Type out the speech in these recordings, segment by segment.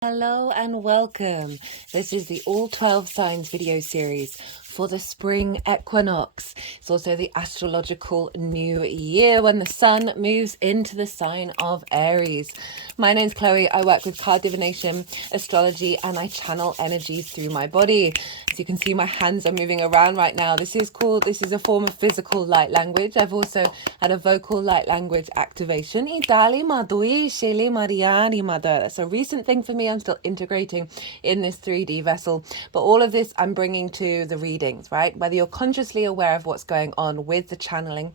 Hello and welcome. This is the All 12 Signs video series for the spring equinox. It's also the astrological new year when the sun moves into the sign of Aries. My name's Chloe. I work with card divination, astrology, and I channel energies through my body. As you can see, my hands are moving around right now. This is a form of physical light language. I've also had a vocal light language activation. Itali madui shele mariani mother. That's a recent thing for me. I'm still integrating in this 3D vessel. But all of this I'm bringing to the readings, right? Whether you're consciously aware of what's going on with the channeling.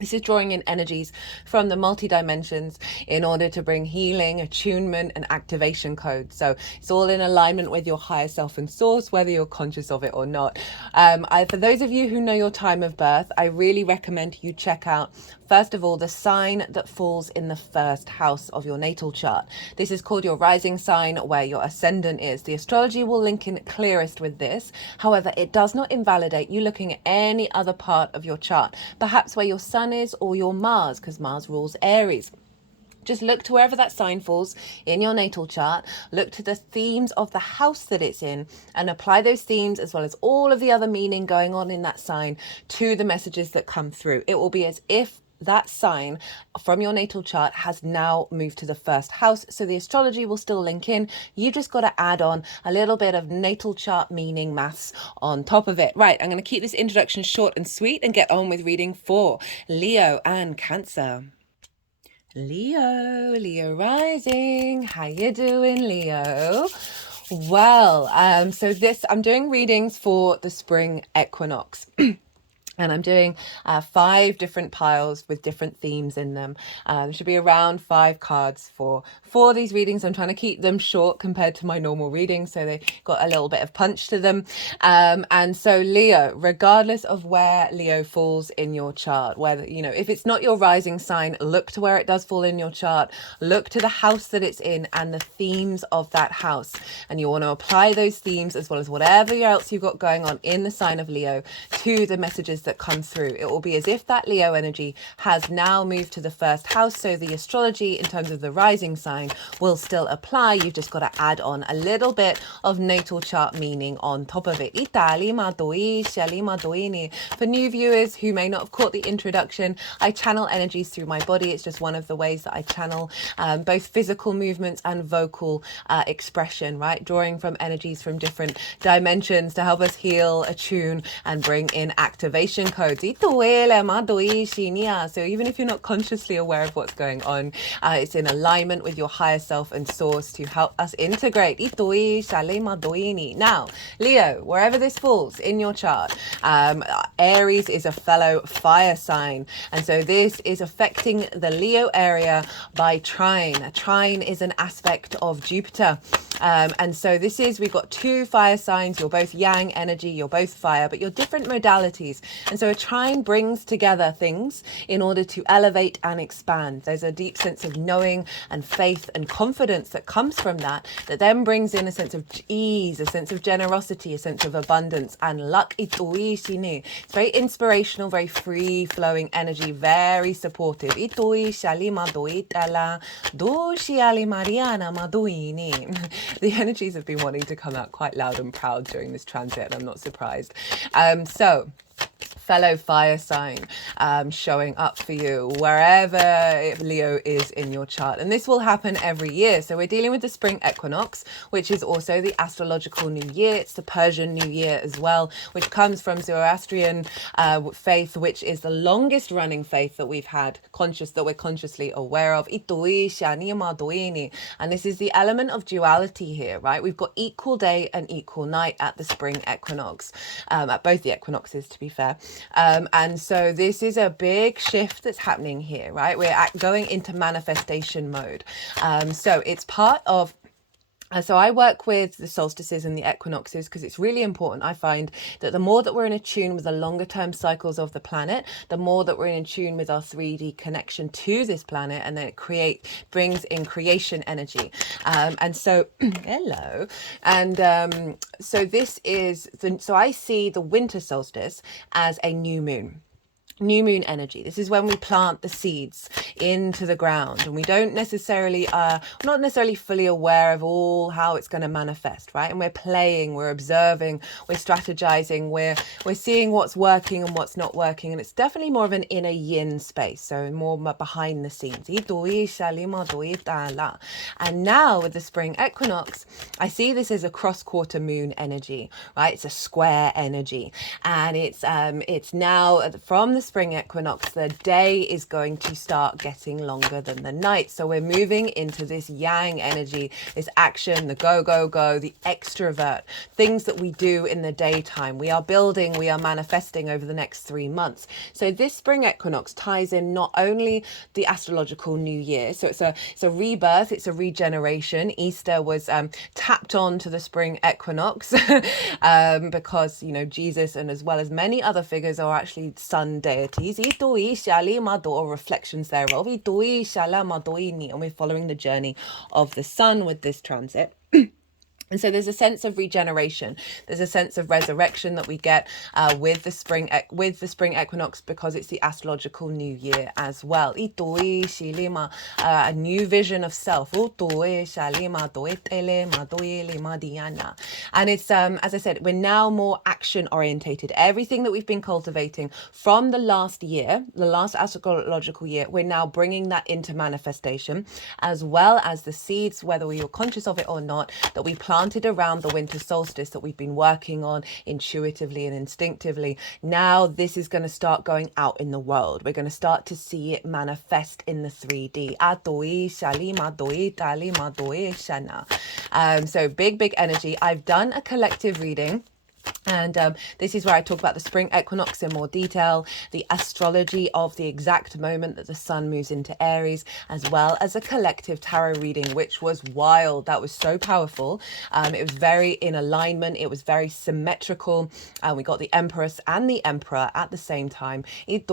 This is drawing in energies from the multi-dimensions in order to bring healing, attunement, and activation codes. So it's all in alignment with your higher self and source, whether you're conscious of it or not. For those of you who know your time of birth, I really recommend you check out, first of all, the sign that falls in the first house of your natal chart. This is called your rising sign, where your ascendant is. The astrology will link in clearest with this. However, it does not invalidate you looking at any other part of your chart, perhaps where your sun is or your Mars, because Mars rules Aries. Just look to wherever that sign falls in your natal chart, look to the themes of the house that it's in, and apply those themes as well as all of the other meaning going on in that sign to the messages that come through. It will be as if that sign from your natal chart has now moved to the first house. So the astrology will still link in. You just got to add on a little bit of natal chart meaning maths on top of it. Right, I'm going to keep this introduction short and sweet and get on with reading for Leo and Cancer. Leo rising. How you doing, Leo? Well, so I'm doing readings for the spring equinox. And I'm doing 5 different piles with different themes in them. There should be around 5 cards for these readings. I'm trying to keep them short compared to my normal readings, so they got a little bit of punch to them. And so Leo, regardless of where Leo falls in your chart, whether, if it's not your rising sign, look to where it does fall in your chart. Look to the house that it's in and the themes of that house. And you want to apply those themes as well as whatever else you've got going on in the sign of Leo to the messages that come through. It will be as if that Leo energy has now moved to the first house. So the astrology in terms of the rising sign will still apply. You've just got to add on a little bit of natal chart meaning on top of it. For new viewers who may not have caught the introduction, I channel energies through my body. It's just one of the ways that I channel both physical movements and vocal expression, right? Drawing from energies from different dimensions to help us heal, attune, and bring in activation codes. So even if you're not consciously aware of what's going on, it's in alignment with your higher self and source to help us integrate. Now, Leo, wherever this falls in your chart, Aries is a fellow fire sign. And so this is affecting the Leo area by trine. A trine is an aspect of Jupiter. And so we've got 2 fire signs. You're both yang energy, you're both fire, but you're different modalities. And so a trine brings together things in order to elevate and expand. There's a deep sense of knowing and faith and confidence that comes from that then brings in a sense of ease, a sense of generosity, a sense of abundance and luck. It's very inspirational, very free flowing energy, very supportive. The energies have been wanting to come out quite loud and proud during this transit, and I'm not surprised. So fellow fire sign showing up for you wherever Leo is in your chart, and this will happen every year. So we're dealing with the spring equinox, which is also the astrological new year. It's the Persian new year as well, which comes from Zoroastrian faith, which is the longest running faith that we've had that we're consciously aware of. And this is the element of duality here, right? We've got equal day and equal night at the spring equinox, at both the equinoxes, to be fair. And so this is a big shift that's happening here, right? We're going into manifestation mode. So it's part of So I work with the solstices and the equinoxes because it's really important. I find that the more that we're in tune with the longer term cycles of the planet, the more that we're in tune with our 3D connection to this planet, and then it brings in creation energy. And so, hello. And so this is, so I see the winter solstice as a new moon. new moon energy. This is when we plant the seeds into the ground, and we don't necessarily not necessarily fully aware of all how it's going to manifest, right? And we're playing, we're observing, we're strategizing, we're seeing what's working and what's not working, and it's definitely more of an inner yin space, so more behind the scenes. And now with the spring equinox, I see this as a cross-quarter moon energy, right? It's a square energy, and it's now from the spring equinox, the day is going to start getting longer than the night. So we're moving into this yang energy, this action, the go, go, go, the extrovert, things that we do in the daytime. We are building, we are manifesting over the next 3 months. So this spring equinox ties in not only the astrological new year, so it's a rebirth, it's a regeneration. Easter was tapped on to the spring equinox because, you know, Jesus and as well as many other figures are actually sun deities, or reflections thereof, and we're following the journey of the sun with this transit. And so there's a sense of regeneration. There's a sense of resurrection that we get with the spring equinox, because it's the astrological new year as well. A new vision of self. And it's as I said, we're now more action orientated. Everything that we've been cultivating from the last year, the last astrological year, we're now bringing that into manifestation, as well as the seeds, whether we were conscious of it or not, that we planted around the winter solstice that we've been working on intuitively and instinctively. Now this is going to start going out in the world. We're going to start to see it manifest in the 3D. So big energy. I've done a collective reading, and this is where I talk about the spring equinox in more detail, the astrology of the exact moment that the sun moves into Aries, as well as a collective tarot reading, which was wild. That was so powerful. It was very in alignment. It was very symmetrical. We got the Empress and the Emperor at the same time. And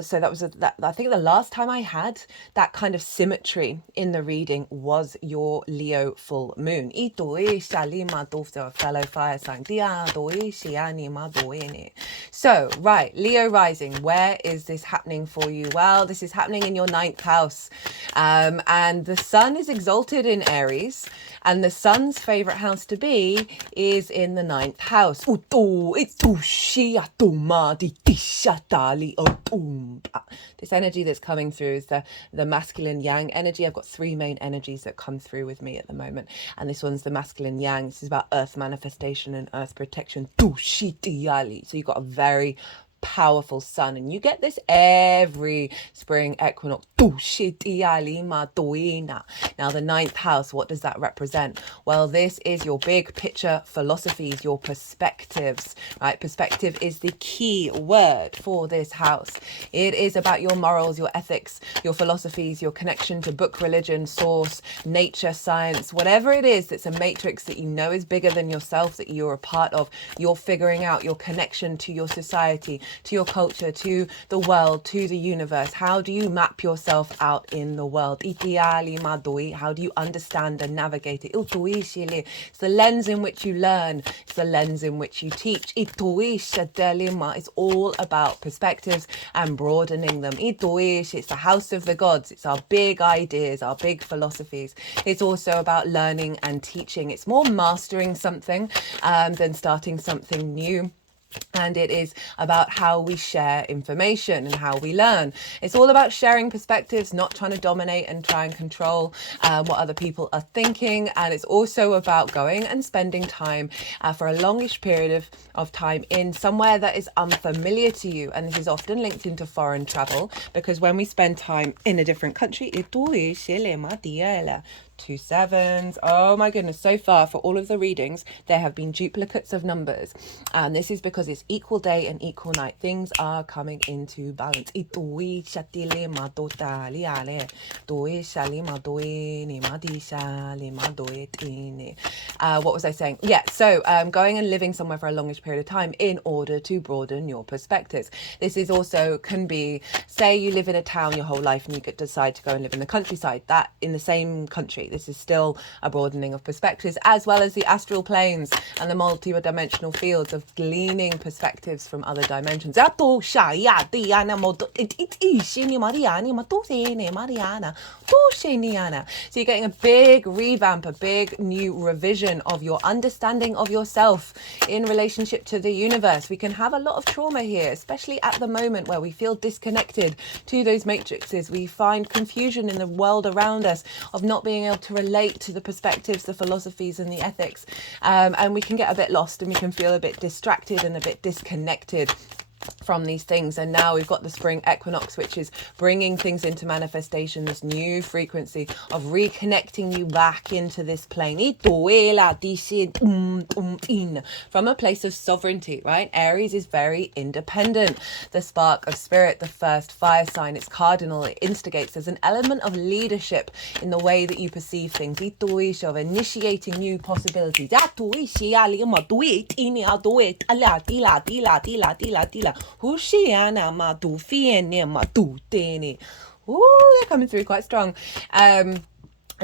so that was, I think the last time I had that kind of symmetry in the reading was your Leo full moon. Fellow fire sign. So, right, Leo rising. Where is this happening for you? Well, this is happening in your 9th house. And the sun is exalted in Aries, and the sun's favorite house to be is in the 9th house. This energy that's coming through is the masculine yang energy. I've got 3 main energies that come through with me at the moment, and this one's the masculine yang. This is about earth manifestation and earth protection. So you've got a very powerful sun, and you get this every spring equinox. Now the 9th house, what does that represent? Well, this is your big picture philosophies, your perspectives, right? Perspective is the key word for this house. It is about your morals, your ethics, your philosophies, your connection to book, religion, source, nature, science, whatever it is that's a matrix that you know is bigger than yourself, that you're a part of. You're figuring out your connection to your society, to your culture, to the world, to the universe. How do you map yourself out in the world? How do you understand and navigate it? It's the lens in which you learn. It's the lens in which you teach. It's all about perspectives and broadening them. It's the house of the gods. It's our big ideas, our big philosophies. It's also about learning and teaching. It's more mastering something than starting something new. And it is about how we share information and how we learn. It's all about sharing perspectives, not trying to dominate and try and control what other people are thinking. And it's also about going and spending time for a longish period of time in somewhere that is unfamiliar to you. And this is often linked into foreign travel, because when we spend time in a different country, 2 sevens. Oh my goodness, so far for all of the readings there have been duplicates of numbers, and this is because because it's equal day and equal night. Things are coming into balance. What was I saying? Yeah, so going and living somewhere for a longish period of time in order to broaden your perspectives. This is also can be, say you live in a town your whole life and you could decide to go and live in the countryside, that in the same country. This is still a broadening of perspectives, as well as the astral planes and the multi-dimensional fields of gleaning perspectives from other dimensions. So you're getting a big revamp, a big new revision of your understanding of yourself in relationship to the universe. We can have a lot of trauma here, especially at the moment where we feel disconnected to those matrices. We find confusion in the world around us of not being able to relate to the perspectives, the philosophies and the ethics. And we can get a bit lost and we can feel a bit distracted and a bit disconnected from these things. And now we've got the spring equinox, which is bringing things into manifestation, this new frequency of reconnecting you back into this plane from a place of sovereignty, right? Aries is very independent, the spark of spirit, the first fire sign. It's cardinal, it instigates. There's an element of leadership in the way that you perceive things, of initiating new possibilities. Ooh, they're coming through quite strong. And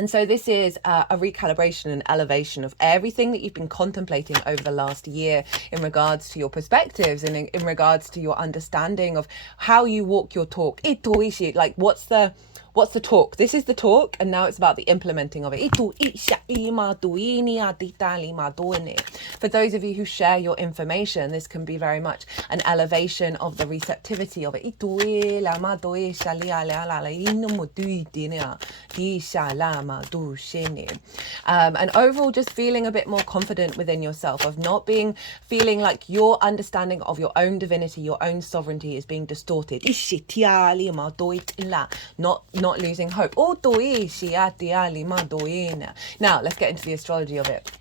so this is a recalibration and elevation of everything that you've been contemplating over the last year in regards to your perspectives and in regards to your understanding of how you walk your talk. Like, what's the talk? This is the talk, and now it's about the implementing of it. For those of you who share your information, this can be very much an elevation of the receptivity of it. And overall just feeling a bit more confident within yourself, of not feeling like your understanding of your own divinity, your own sovereignty is being distorted. Not losing hope. Now let's get into the astrology of it.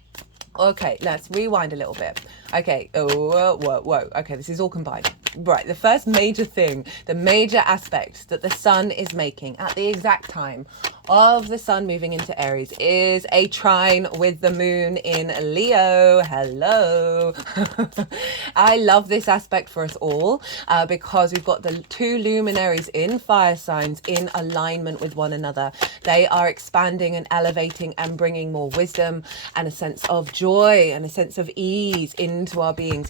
Okay, let's rewind a little bit. Okay, whoa. Okay, this is all combined. Right, the first major thing, the major aspect that the sun is making at the exact time of the sun moving into Aries is a trine with the moon in Leo. Hello. I love this aspect for us all because we've got the two luminaries in fire signs in alignment with one another. They are expanding and elevating and bringing more wisdom and a sense of joy and a sense of ease into our beings.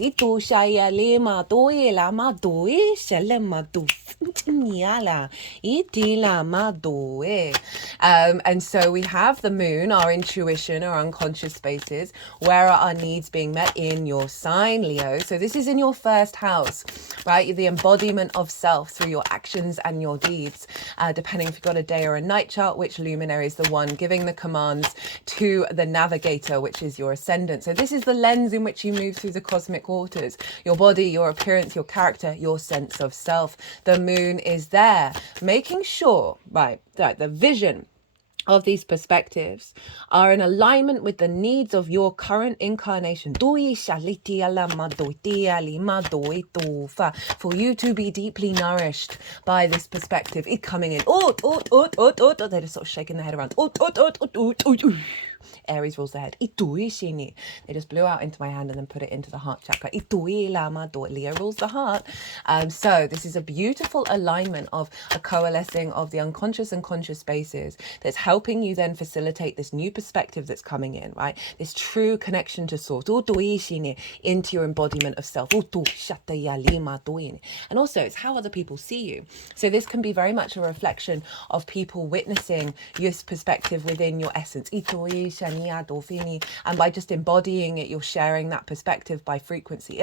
And so we have the moon, our intuition, our unconscious spaces. Where are our needs being met? In your sign, Leo. So this is in your first house, right? The embodiment of self through your actions and your deeds, depending if you've got a day or a night chart, which luminary is the one giving the commands to the navigator, which is your ascendant. So this is the lens in which you move through the cosmic waters, your body, your appearance, your character, your sense of self. The moon is there, making sure, right, that the vision of these perspectives are in alignment with the needs of your current incarnation. For you to be deeply nourished by this perspective. It coming in. They're just sort of shaking their head around. Aries rules the head. They just blew out into my hand and then put it into the heart chakra. Leo rules the heart. So this is a beautiful alignment of a coalescing of the unconscious and conscious spaces that's helping you then facilitate this new perspective that's coming in, right? This true connection to source into your embodiment of self. And also it's how other people see you. So this can be very much a reflection of people witnessing your perspective within your essence. And by just embodying it, you're sharing that perspective by frequency.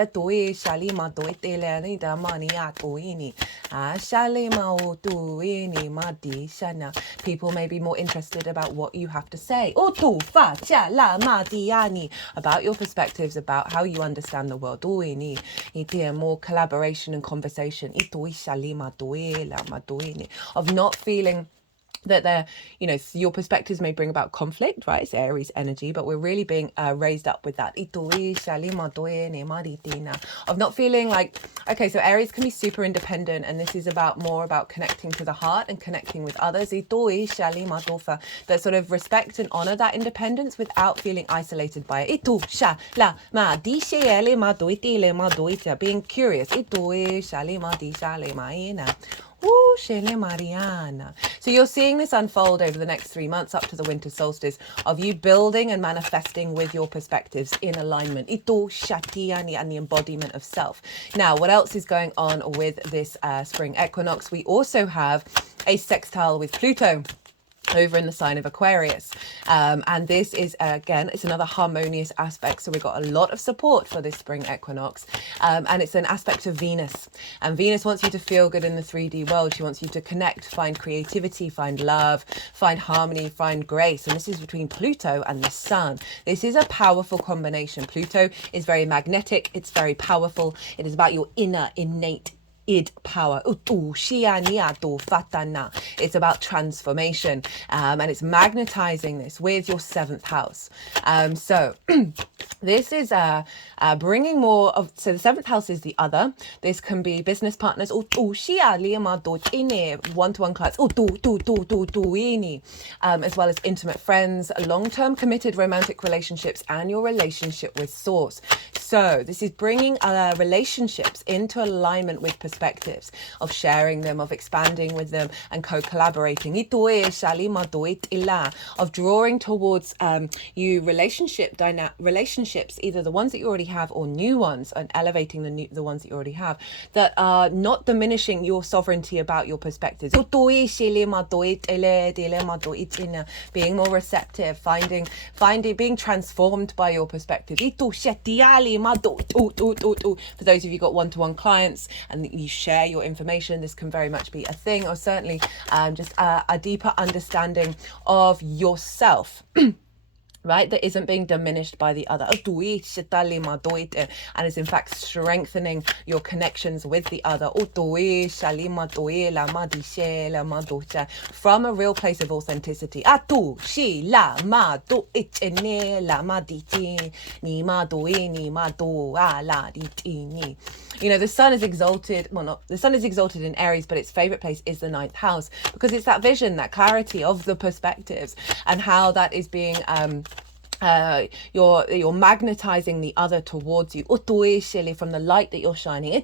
People may be more interested about what you have to say about your perspectives, about how you understand the world. More collaboration and conversation of not feeling that they're, you know, your perspectives may bring about conflict, right? It's Aries energy, but we're really being raised up with that of not feeling like, okay, so Aries can be super independent, and this is about more about connecting to the heart and connecting with others. That sort of respect and honor that independence without feeling isolated by it. Being curious. Ooh, Shele Mariana. So you're seeing this unfold over the next 3 months up to the winter solstice of you building and manifesting with your perspectives in alignment. Ito Shatiani, and the embodiment of self. Now, what else is going on with this spring equinox? We also have a sextile with Pluto over in the sign of Aquarius, and this is again, it's another harmonious aspect, so we've got a lot of support for this spring equinox, and it's an aspect of Venus, and Venus wants you to feel good in the 3D world. She wants you to connect, find creativity, find love, find harmony, find grace, and this is between Pluto and the Sun. This is a powerful combination. Pluto is very magnetic, it's very powerful, it is about your inner innate id power. It's about transformation, and it's magnetizing this with your 7th house. So this is bringing more of, so the 7th house is the other. This can be business partners, one-to-one clients, as well as intimate friends, long-term committed romantic relationships, and your relationship with source. So this is bringing relationships into alignment with perspectives, of sharing them, of expanding with them, and co-collaborating. Of drawing towards you relationships, either the ones that you already have or new ones, and elevating the ones that you already have, that are not diminishing your sovereignty about your perspectives. Being more receptive, being transformed by your perspective. For those of you got one-to-one clients and you share your information, this can very much be a thing, or certainly just a deeper understanding of yourself. Right, that isn't being diminished by the other, and is in fact strengthening your connections with the other from a real place of authenticity. You know, the sun is exalted, the sun is exalted in Aries, but its favorite place is the 9th house, because it's that vision, that clarity of the perspectives, and how that is being you're magnetizing the other towards you from the light that you're shining.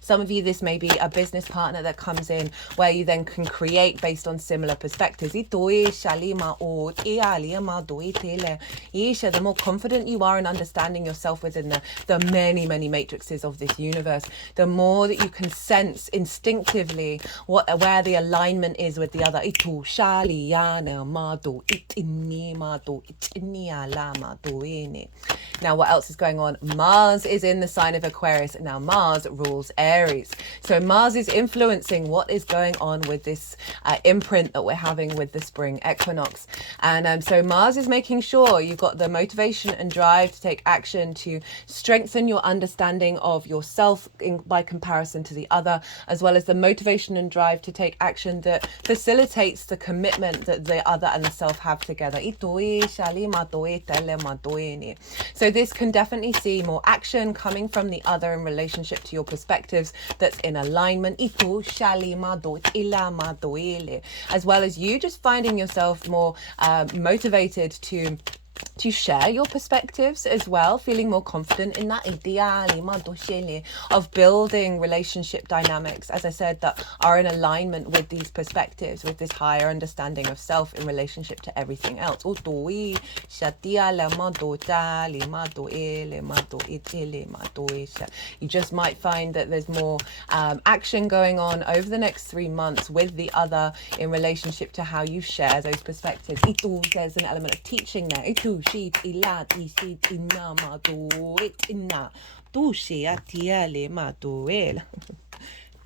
Some of you, this may be a business partner that comes in where you then can create based on similar perspectives. The more confident you are in understanding yourself within the many matrices of this universe, the more that you can sense instinctively where the alignment is with the other. Now, what else is going on? Mars is in the sign of Aquarius. Now, Mars rules Aries. So Mars is influencing what is going on with this imprint that we're having with the spring equinox. And so Mars is making sure you've got the motivation and drive to take action, to strengthen your understanding of yourself by comparison to the other, as well as the motivation and drive to take action that facilitates the commitment that the other and the self have together. So this can definitely see more action coming from the other in relationship to your perspectives that's in alignment, as well as you just finding yourself more motivated to share your perspectives as well, feeling more confident in that of building relationship dynamics, as I said, that are in alignment with these perspectives, with this higher understanding of self in relationship to everything else. You just might find that there's more action going on over the next 3 months with the other in relationship to how you share those perspectives. There's an element of teaching there.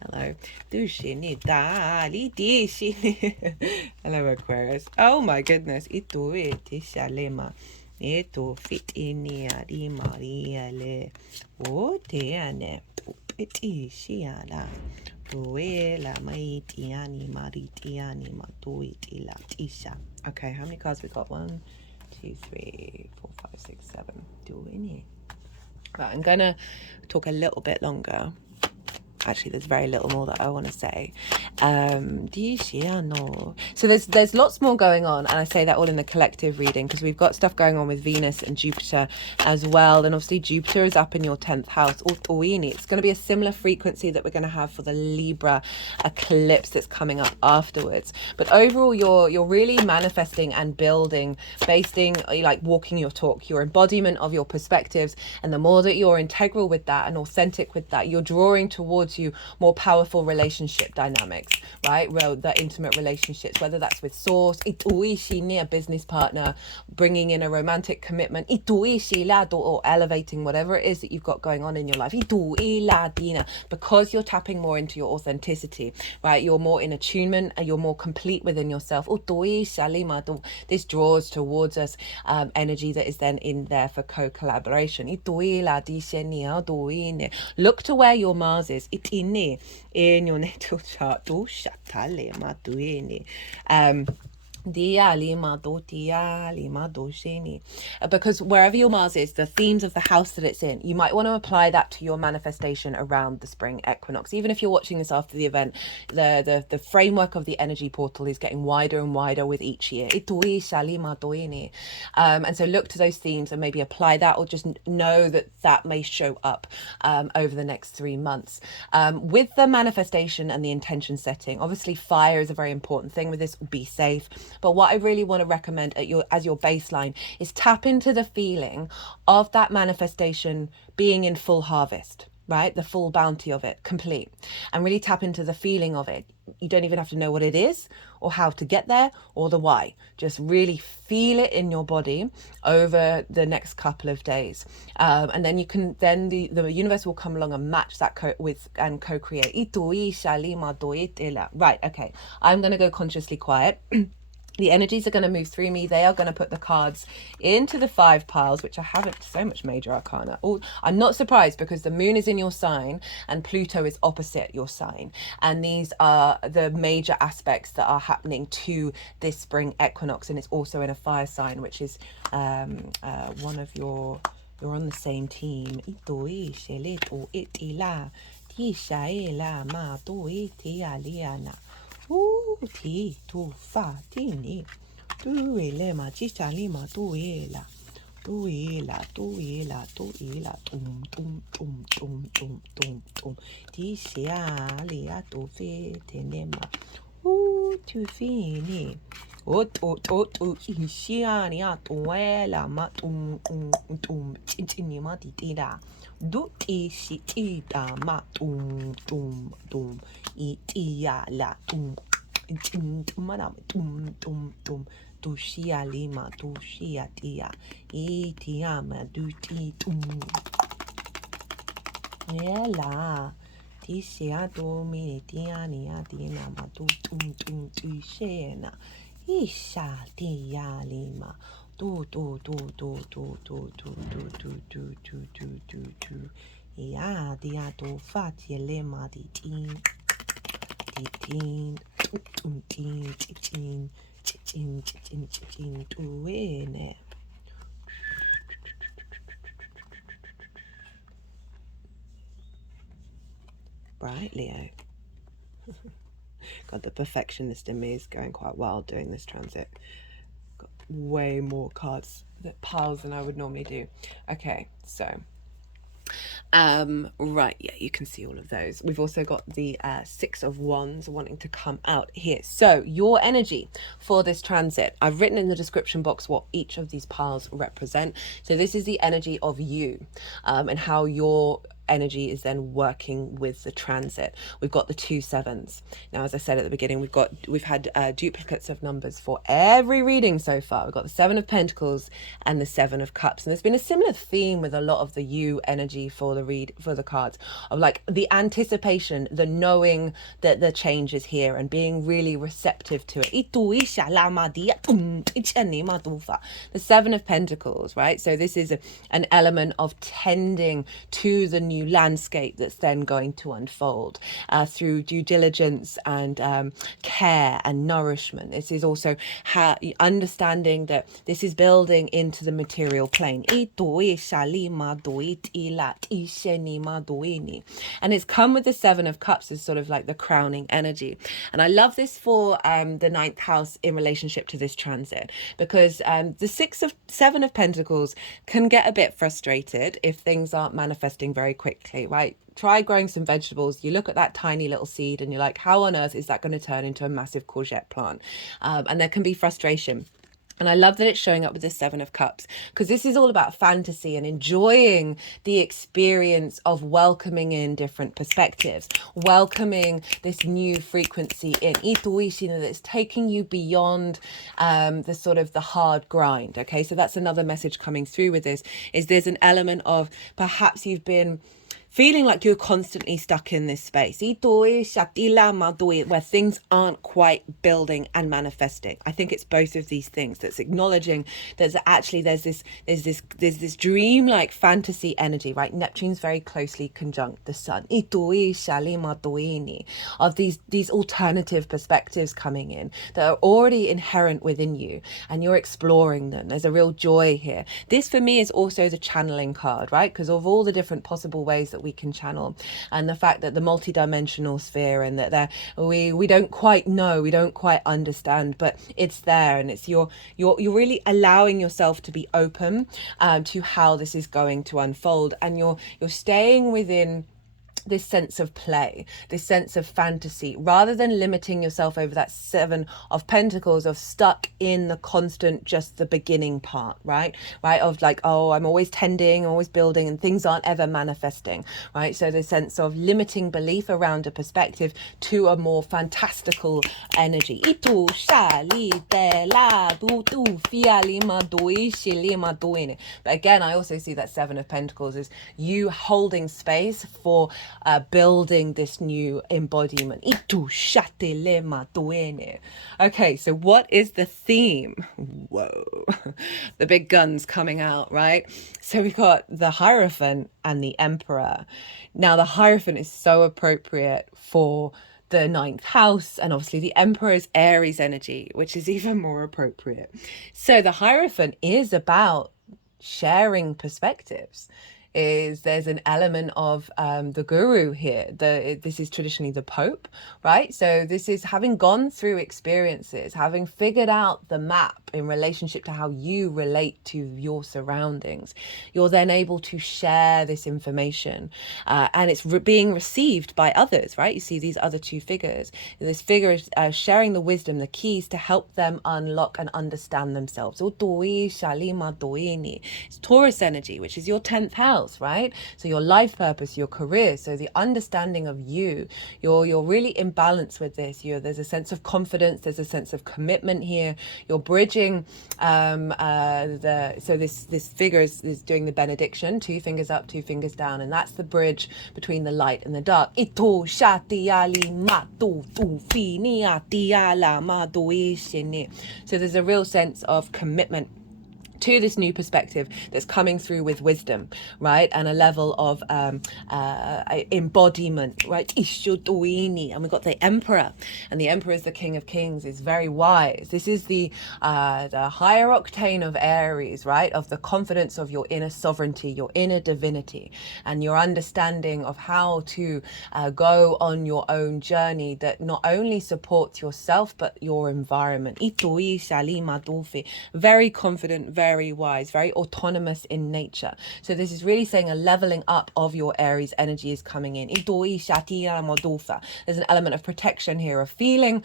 Hello. Hello, Aquarius. Oh my goodness. Fit in Maria. Okay, how many cards we got? 1, 2, 3, 4, 5, 6, 7. Right, I'm gonna talk a little bit longer. Actually, there's very little more that I want to say. So there's lots more going on, and I say that all in the collective reading because we've got stuff going on with Venus and Jupiter as well. And obviously Jupiter is up in your 10th house. It's going to be a similar frequency that we're going to have for the Libra eclipse that's coming up afterwards. But overall, you're really manifesting and building, like walking your talk, your embodiment of your perspectives. And the more that you're integral with that and authentic with that, you're drawing towards you more powerful relationship dynamics, right? Well, the intimate relationships, whether that's with source, a business partner, bringing in a romantic commitment, or elevating whatever it is that you've got going on in your life, because you're tapping more into your authenticity, right? You're more in attunement and you're more complete within yourself. This draws towards us energy that is then in there for co-collaboration. Look to where your Mars is in your natal chart. Because wherever your Mars is, the themes of the house that it's in, you might want to apply that to your manifestation around the spring equinox. Even if you're watching this after the event, the framework of the energy portal is getting wider and wider with each year. And so look to those themes and maybe apply that, or just know that may show up over the next 3 months. With the manifestation and the intention setting, obviously fire is a very important thing with this. Be safe. But what I really want to recommend as your baseline is tap into the feeling of that manifestation being in full harvest, right? The full bounty of it, complete. And really tap into the feeling of it. You don't even have to know what it is or how to get there or the why. Just really feel it in your body over the next couple of days. And then you can, the universe will come along and match that and co-create. Right, okay. I'm going to go consciously quiet. The energies are going to move through me. They are going to put the cards into the 5 piles, which I haven't so much major arcana. I'm not surprised because the moon is in your sign and Pluto is opposite your sign. And these are the major aspects that are happening to this spring equinox. And it's also in a fire sign, which is one of you're on the same team. Ti tu fa ti ni tu le ma chi cha li ma tu la tum ti sia li a tu fe te ne ma tu fi ni tu sia ni a tu la ma ti ni ma ti da du ti si ti da ma i ti ya la tu shia lima tu shia tia i tia ma du ti la ti sia do mi tia ni a ti na ma tu shena i sha ti ya lima tu ya dia tu fa ti le ma di tin Right, Leo. God, the perfectionist in me is going quite wild doing this transit. Got way more cards, piles than I would normally do. Okay, so right, yeah, you can see all of those. We've also got the 6 of Wands wanting to come out here. So your energy for this transit, I've written in the description box what each of these piles represent. So this is the energy of you, and how your energy is then working with the transit. We've got the 2 sevens. Now, as I said at the beginning, we've had duplicates of numbers for every reading so far. We've got the 7 of Pentacles and the 7 of Cups, and there's been a similar theme with a lot of the you energy for the cards, of like the anticipation, the knowing that the change is here and being really receptive to it. The 7 of Pentacles, right? So this is an element of tending to the new new landscape that's then going to unfold through due diligence and care and nourishment. This is also understanding that this is building into the material plane. And it's come with the Seven of Cups as sort of like the crowning energy. And I love this for the ninth house in relationship to this transit, because the Seven of Pentacles can get a bit frustrated if things aren't manifesting very quickly, right? Try growing some vegetables. You look at that tiny little seed and you're like, how on earth is that going to turn into a massive courgette plant? And there can be frustration. And I love that it's showing up with the Seven of Cups, because this is all about fantasy and enjoying the experience of welcoming in different perspectives, welcoming this new frequency in. That's taking you beyond the sort of the hard grind. Okay, so that's another message coming through with this, is there's an element of perhaps you've been feeling like you're constantly stuck in this space where things aren't quite building and manifesting. I think it's both of these things. That's acknowledging that actually there's this dream-like fantasy energy, right? Neptune's very closely conjunct the sun, of these alternative perspectives coming in that are already inherent within you, and you're exploring them. There's a real joy here. This for me is also the channeling card, right? Because of all the different possible ways that we can channel, and the fact that the multidimensional sphere, and that we don't quite know, we don't quite understand, but it's there, and it's you're really allowing yourself to be open to how this is going to unfold, and you're staying within this sense of play, this sense of fantasy, rather than limiting yourself over that Seven of Pentacles, of stuck in the constant, just the beginning part, right? Of like, oh, I'm always tending, always building, and things aren't ever manifesting, right? So the sense of limiting belief around a perspective to a more fantastical energy. But again, I also see that Seven of Pentacles as you holding space for building this new embodiment. Okay, so what is the theme? Whoa, the big guns coming out, right? So we got the Hierophant and the Emperor. Now the Hierophant is so appropriate for the ninth house, and obviously the Emperor is Aries energy, which is even more appropriate. So the Hierophant is about sharing perspectives. There's an element of the guru here. This is traditionally the Pope, right? So this is having gone through experiences, having figured out the map in relationship to how you relate to your surroundings. You're then able to share this information, and it's being received by others, right? You see these other two figures. This figure is sharing the wisdom, the keys to help them unlock and understand themselves. It's Taurus energy, which is your 10th house. Right? So your life purpose, your career, so the understanding of you're really in balance with this. There's a sense of confidence, there's a sense of commitment here. You're bridging so this figure is doing the benediction, 2 fingers up, 2 fingers down, and that's the bridge between the light and the dark. So there's a real sense of commitment to this new perspective that's coming through with wisdom, right? And a level of embodiment, right? And we've got the Emperor, and the Emperor is the King of Kings, is very wise. This is the higher octane of Aries, right? Of the confidence of your inner sovereignty, your inner divinity, and your understanding of how to go on your own journey that not only supports yourself, but your environment. Very confident, very wise, very autonomous in nature. So this is really saying a leveling up of your Aries energy is coming in. There's an element of protection here, of feeling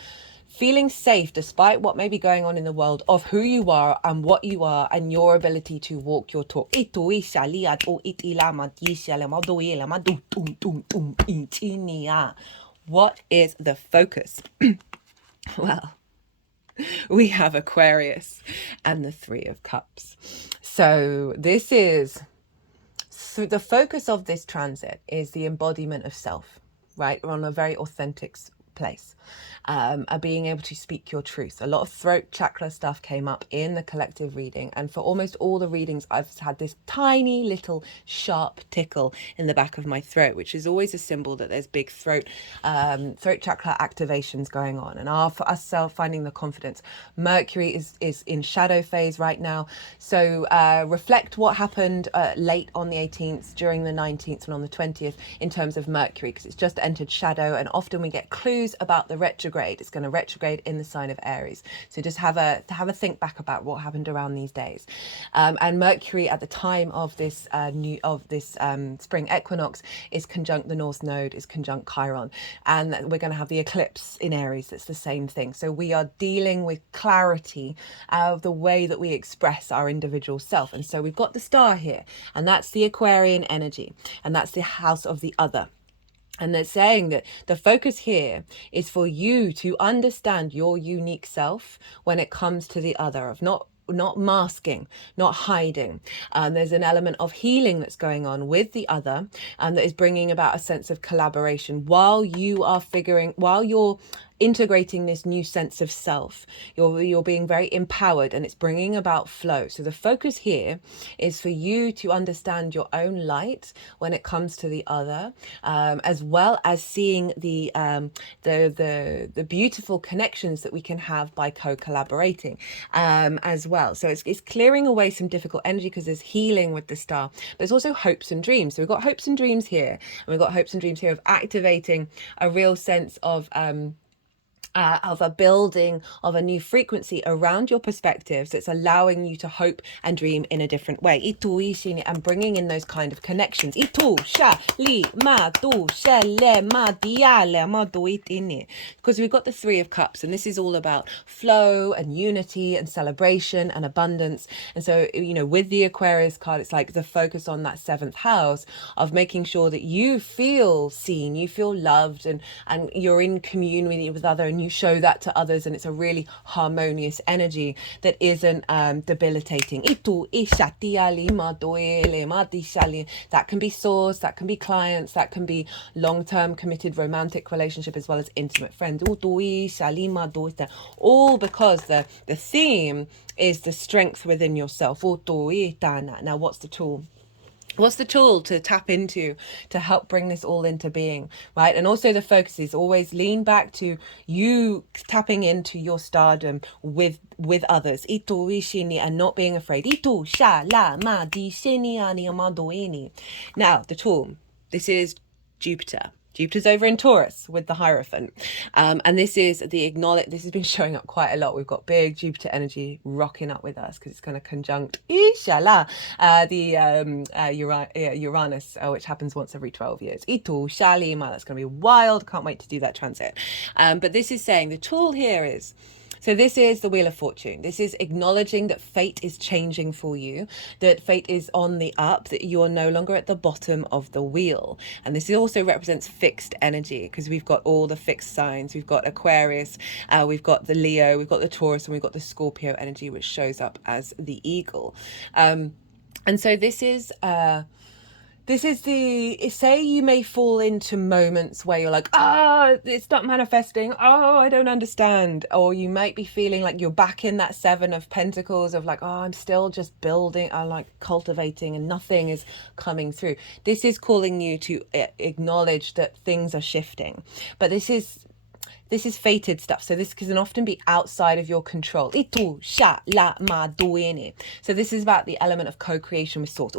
safe despite what may be going on in the world, of who you are and what you are, and your ability to walk your talk. What is the focus? Well, we have Aquarius and the 3 of Cups. So this is, so the focus of this transit is the embodiment of self, right? We're on a very authentic place. Being able to speak your truth. A lot of throat chakra stuff came up in the collective reading, and for almost all the readings I've had this tiny little sharp tickle in the back of my throat, which is always a symbol that there's big throat chakra activations going on. And for us finding the confidence, Mercury is in shadow phase right now, so reflect what happened late on the 18th, during the 19th and on the 20th in terms of Mercury, because it's just entered shadow, and often we get clues about the retrograde. It's going to retrograde in the sign of Aries, so just have a think back about what happened around these days. And Mercury at the time of this spring equinox is conjunct the North Node, is conjunct Chiron, and we're going to have the eclipse in Aries. That's the same thing. So we are dealing with clarity of the way that we express our individual self. And so we've got the star here, and that's the Aquarian energy, and that's the house of the other. And they're saying that the focus here is for you to understand your unique self when it comes to the other, of not masking, not hiding. There's an element of healing that's going on with the other, that is bringing about a sense of collaboration while you're integrating this new sense of self. You're being very empowered, and it's bringing about flow. So the focus here is for you to understand your own light when it comes to the other, as well as seeing the beautiful connections that we can have by co-collaborating as well. So it's clearing away some difficult energy, because there's healing with the star, but there's also hopes and dreams. So we've got hopes and dreams here, and we've got hopes and dreams here of activating a real sense of a building of a new frequency around your perspectives that's allowing you to hope and dream in a different way. And bringing in those kind of connections. Because we've got the Three of Cups, and this is all about flow and unity and celebration and abundance. And so, with the Aquarius card, it's like the focus on that seventh house of making sure that you feel seen, you feel loved, and you're in community with others, and you show that to others, and it's a really harmonious energy that isn't debilitating. That can be source, that can be clients, that can be long-term committed romantic relationship, as well as intimate friends. All because the theme is the strength within yourself. Now, what's the tool? What's the tool to tap into to help bring this all into being, right? And also the focus is always lean back to you tapping into your stardom with others. And not being afraid. Now, the tool. This is Jupiter. Jupiter's over in Taurus with the Hierophant. And this is this has been showing up quite a lot. We've got big Jupiter energy rocking up with us, because it's going to conjunct, the Uranus, which happens once every 12 years. That's going to be wild. Can't wait to do that transit. But this is saying the tool here is, so this is the Wheel of Fortune. This is acknowledging that fate is changing for you, that fate is on the up, that you are no longer at the bottom of the wheel. And this also represents fixed energy, because we've got all the fixed signs. We've got Aquarius, we've got the Leo, we've got the Taurus, and we've got the Scorpio energy, which shows up as the eagle. And so this is say you may fall into moments where you're like, it's not manifesting, I don't understand. Or you might be feeling like you're back in that Seven of Pentacles of like, I'm still just building, I'm like cultivating, and nothing is coming through. This is calling you to acknowledge that things are shifting. But this is fated stuff. So this can often be outside of your control. So this is about the element of co-creation with source.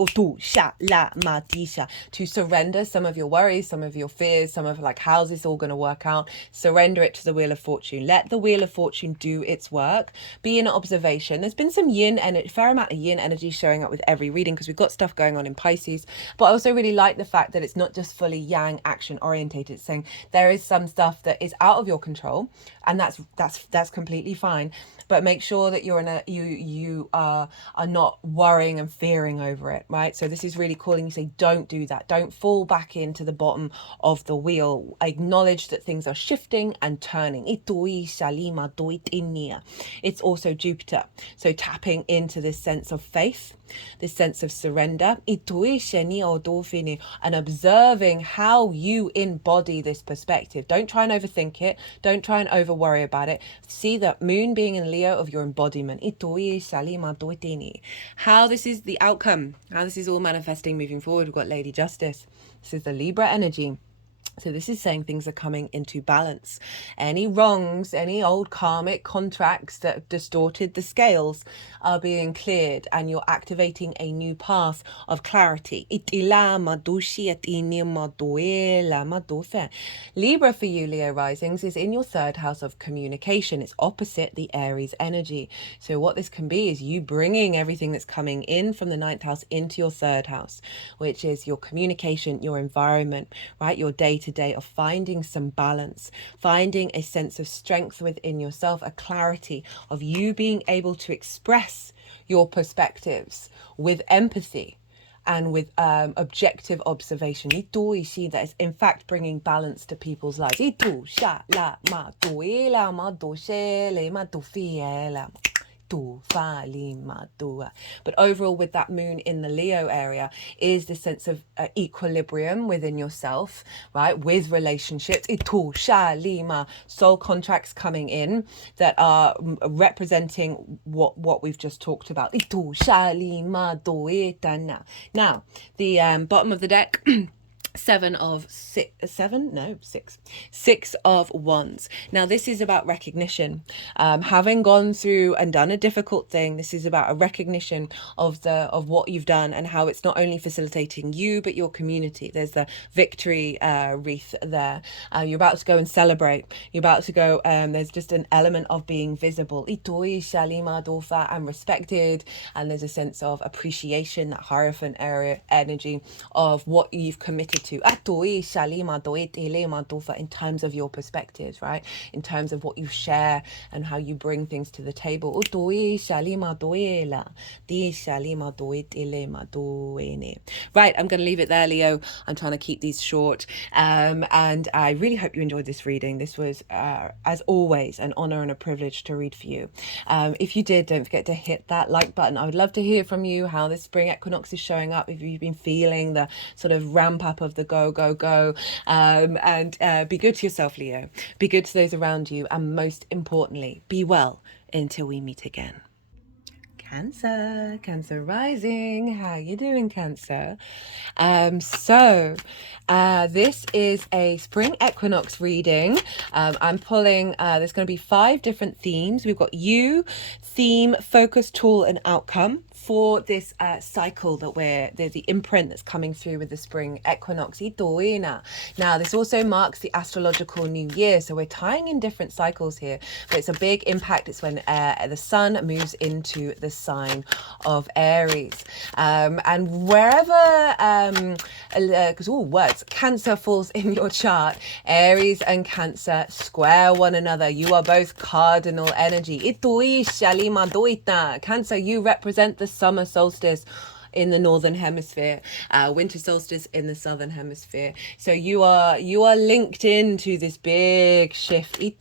To surrender some of your worries, some of your fears, some of like, how's this all going to work out? Surrender it to the Wheel of Fortune. Let the Wheel of Fortune do its work. Be in observation. There's been some yin and a fair amount of yin energy showing up with every reading, because we've got stuff going on in Pisces. But I also really like the fact that it's not just fully yang action orientated. It's saying there is some stuff that is out of your control, and that's completely fine, but make sure that you're you are not worrying and fearing over it, right? So this is really calling you, say, don't do that. Don't fall back into the bottom of the wheel. Acknowledge that things are shifting and turning. It's also Jupiter, so tapping into this sense of faith, this sense of surrender, and observing how you embody this perspective. Don't try and overthink it. Don't try and over worry about it. See the moon being in Leo of your embodiment. How this is the outcome, how this is all manifesting moving forward. We've got Lady Justice. This is the Libra energy. So this is saying things are coming into balance. Any wrongs, any old karmic contracts that have distorted the scales are being cleared, and you're activating a new path of clarity. Libra for you, Leo risings, is in your third house of communication. It's opposite the Aries energy. So what this can be is you bringing everything that's coming in from the ninth house into your third house, which is your communication, your environment, right? Your day-to-day of finding some balance, finding a sense of strength within yourself, a clarity of you being able to express your perspectives with empathy and with objective observation. That is in fact bringing balance to people's lives. But overall, with that moon in the Leo area, is the sense of equilibrium within yourself, right? With relationships, soul contracts coming in that are representing what we've just talked about. Now, the bottom of the deck. Six of Wands. Now this is about recognition. Having gone through and done a difficult thing, this is about a recognition of what you've done and how it's not only facilitating you but your community. There's the victory wreath there. You're about to go and celebrate. You're about to go. There's just an element of being visible and respected, and there's a sense of appreciation, that Hierophant area energy of what you've committed to in terms of your perspectives, right? In terms of what you share and how you bring things to the table. Right, I'm going to leave it there, Leo. I'm trying to keep these short, and I really hope you enjoyed this reading. This was as always an honor and a privilege to read for you. If you did, don't forget to hit that like button. I would love to hear from you how this spring equinox is showing up, if you've been feeling the sort of ramp up of the go, and be good to yourself, Leo. Be good to those around you, and most importantly, be well until we meet again. Cancer rising. How you doing, Cancer? This is a spring equinox reading. I'm pulling, there's going to be 5 different themes. We've got you, theme, focus, tool, and outcome for this cycle that the imprint that's coming through with the spring equinox. Now, this also marks the astrological new year, so we're tying in different cycles here, but it's a big impact. It's when the sun moves into the sign of Aries, and wherever Cancer falls in your chart, Aries and Cancer square one another. You are both cardinal energy. Cancer, you represent the summer solstice in the northern hemisphere, winter solstice in the southern hemisphere. So you are linked into this big shift, and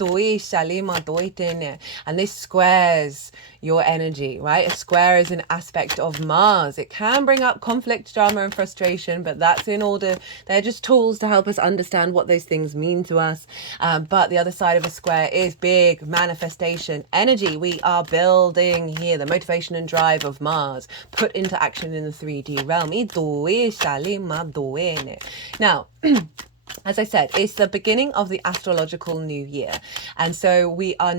this squares your energy, right? A square is an aspect of Mars. It can bring up conflict, drama, and frustration, but that's in order. They're just tools to help us understand what those things mean to us. But the other side of a square is big manifestation energy. We are building here the motivation and drive of Mars put into action in the 3D realm. Now, as I said, it's the beginning of the astrological new year. And so we are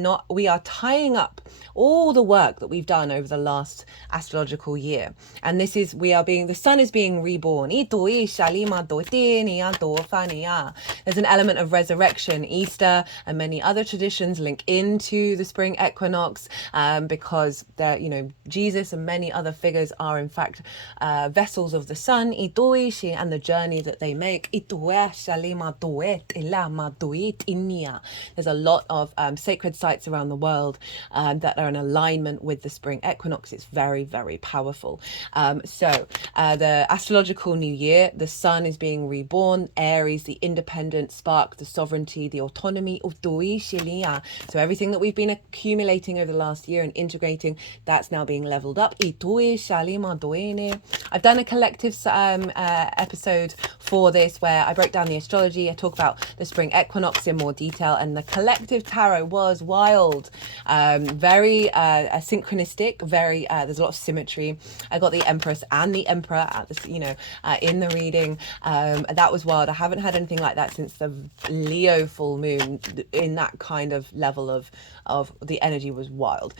tying up all the work that we've done over the last astrological year. And this is, the sun is being reborn. There's an element of resurrection. Easter and many other traditions link into the spring equinox, because Jesus and many other figures are in fact vessels of the sun, and the journey that they make. There's a lot of sacred sites around the world that are in alignment with the spring equinox. It's very, very powerful. The astrological new year, the sun is being reborn. Aries, the independent spark, the sovereignty, the autonomy. So everything that we've been accumulating over the last year and integrating, that's now being leveled up. I've done a collective episode for this where I broke down the astrology. I talk about the spring equinox in more detail, and the collective tarot was wild, very synchronistic, very there's a lot of symmetry. I got the Empress and the Emperor at this, in the reading. That was wild. I haven't had anything like that since the Leo full moon. In that kind of level of the energy was wild.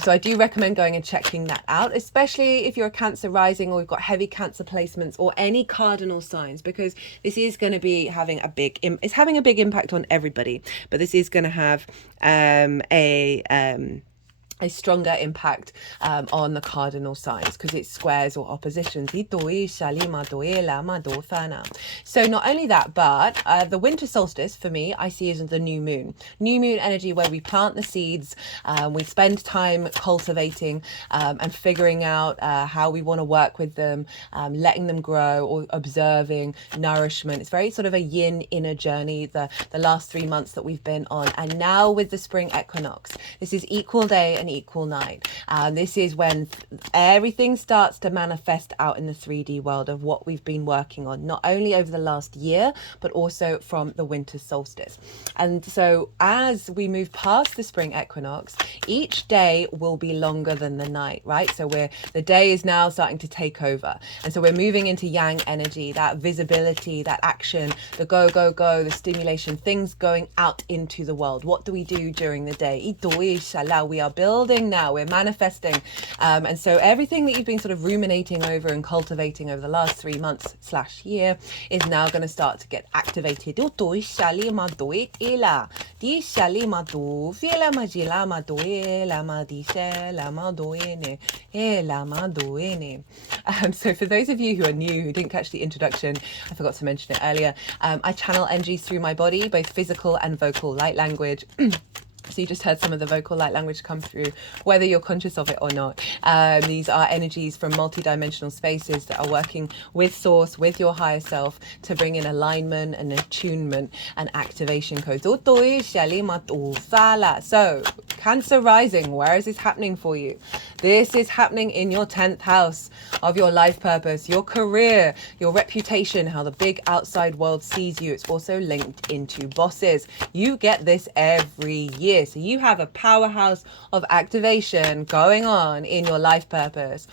So I do recommend going and checking that out, especially if you're a Cancer rising or you've got heavy Cancer placements or any cardinal signs, because this is going to be having a big impact on everybody, but this is going to have a stronger impact on the cardinal signs because it's squares or oppositions. So not only that, but the winter solstice for me, I see as the new moon. New moon energy where we plant the seeds, we spend time cultivating and figuring out how we want to work with them, letting them grow or observing nourishment. It's very sort of a yin inner journey, the last 3 months that we've been on. And now with the spring equinox, this is equal day and equal night. This is when everything starts to manifest out in the 3D world of what we've been working on, not only over the last year, but also from the winter solstice. And so as we move past the spring equinox, each day will be longer than the night, right? So the day is now starting to take over. And so we're moving into yang energy, that visibility, that action, the go, go, go, the stimulation, things going out into the world. What do we do during the day? We are building now, we're manifesting. And so everything that you've been sort of ruminating over and cultivating over the last 3 months / year is now going to start to get activated. So for those of you who are new, who didn't catch the introduction, I forgot to mention it earlier, I channel energies through my body, both physical and vocal light language. So you just heard some of the vocal light language come through, whether you're conscious of it or not. These are energies from multidimensional spaces that are working with source, with your higher self, to bring in alignment and attunement and activation codes. So Cancer rising, where is this happening for you? This is happening in your 10th house of your life purpose, your career, your reputation, how the big outside world sees you. It's also linked into bosses. You get this every year. So you have a powerhouse of activation going on in your life purpose.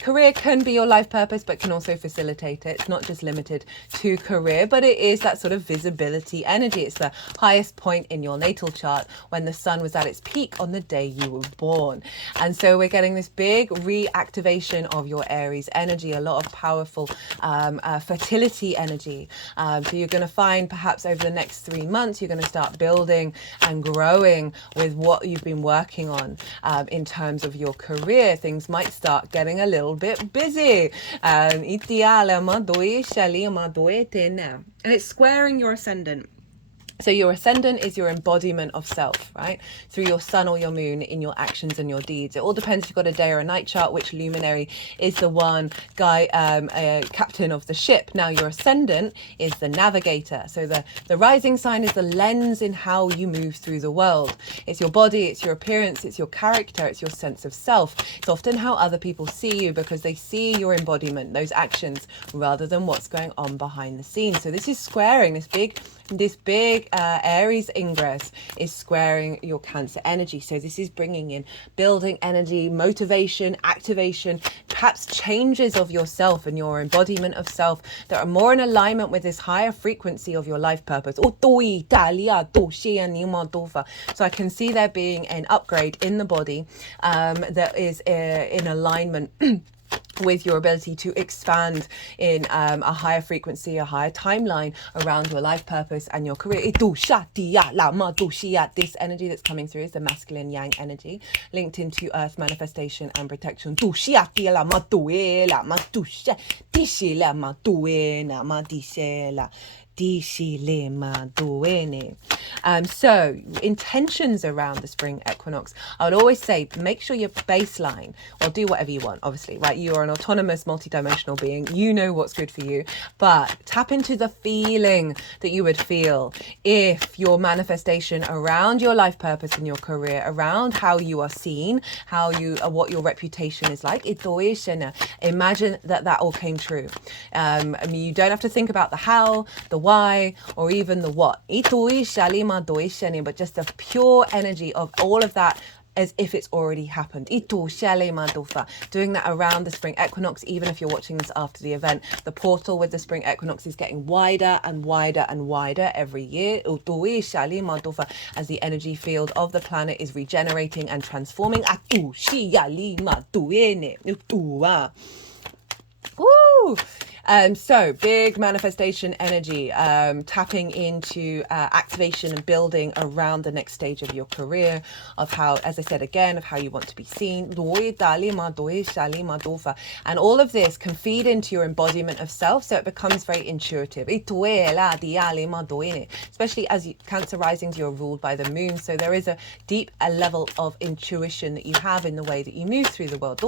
Career can be your life purpose, but can also facilitate it. It's not just limited to career, but it is that sort of visibility energy. It's the highest point in your natal chart when the sun was at its peak on the day you were born. And so we're getting this big reactivation of your Aries energy, a lot of powerful fertility energy. So you're going to find perhaps over the next 3 months, you're going to start building and growing with what you've been working on in terms of your career. Things might start getting a little bit busy. And it's squaring your ascendant. So your ascendant is your embodiment of self, right? Through your sun or your moon in your actions and your deeds. It all depends if you've got a day or a night chart, which luminary is the one captain of the ship. Now your ascendant is the navigator. So the rising sign is the lens in how you move through the world. It's your body, it's your appearance, it's your character, it's your sense of self. It's often how other people see you because they see your embodiment, those actions, rather than what's going on behind the scenes. So this is squaring this big Aries ingress is squaring your Cancer energy. So this is bringing in building energy, motivation, activation, perhaps changes of yourself and your embodiment of self that are more in alignment with this higher frequency of your life purpose. So I can see there being an upgrade in the body that is in alignment with your ability to expand in a higher frequency, a higher timeline around your life purpose and your career. This energy that's coming through is the masculine yang energy linked into earth manifestation and protection. So intentions around the spring equinox, I would always say make sure your baseline, or do whatever you want, obviously, right? You are an autonomous multidimensional being, you know what's good for you, but tap into the feeling that you would feel if your manifestation around your life purpose and your career, around how you are seen, what your reputation is like, imagine that all came true. You don't have to think about the how, the why or even the what. But just the pure energy of all of that as if it's already happened. Doing that around the spring equinox, even if you're watching this after the event. The portal with the spring equinox is getting wider and wider and wider every year as the energy field of the planet is regenerating and transforming. Woo! So big manifestation energy, tapping into activation and building around the next stage of your career, of how, as I said again, of how you want to be seen. And all of this can feed into your embodiment of self, so it becomes very intuitive. Especially as Cancer risings, you're ruled by the moon, so there is a deep level of intuition that you have in the way that you move through the world.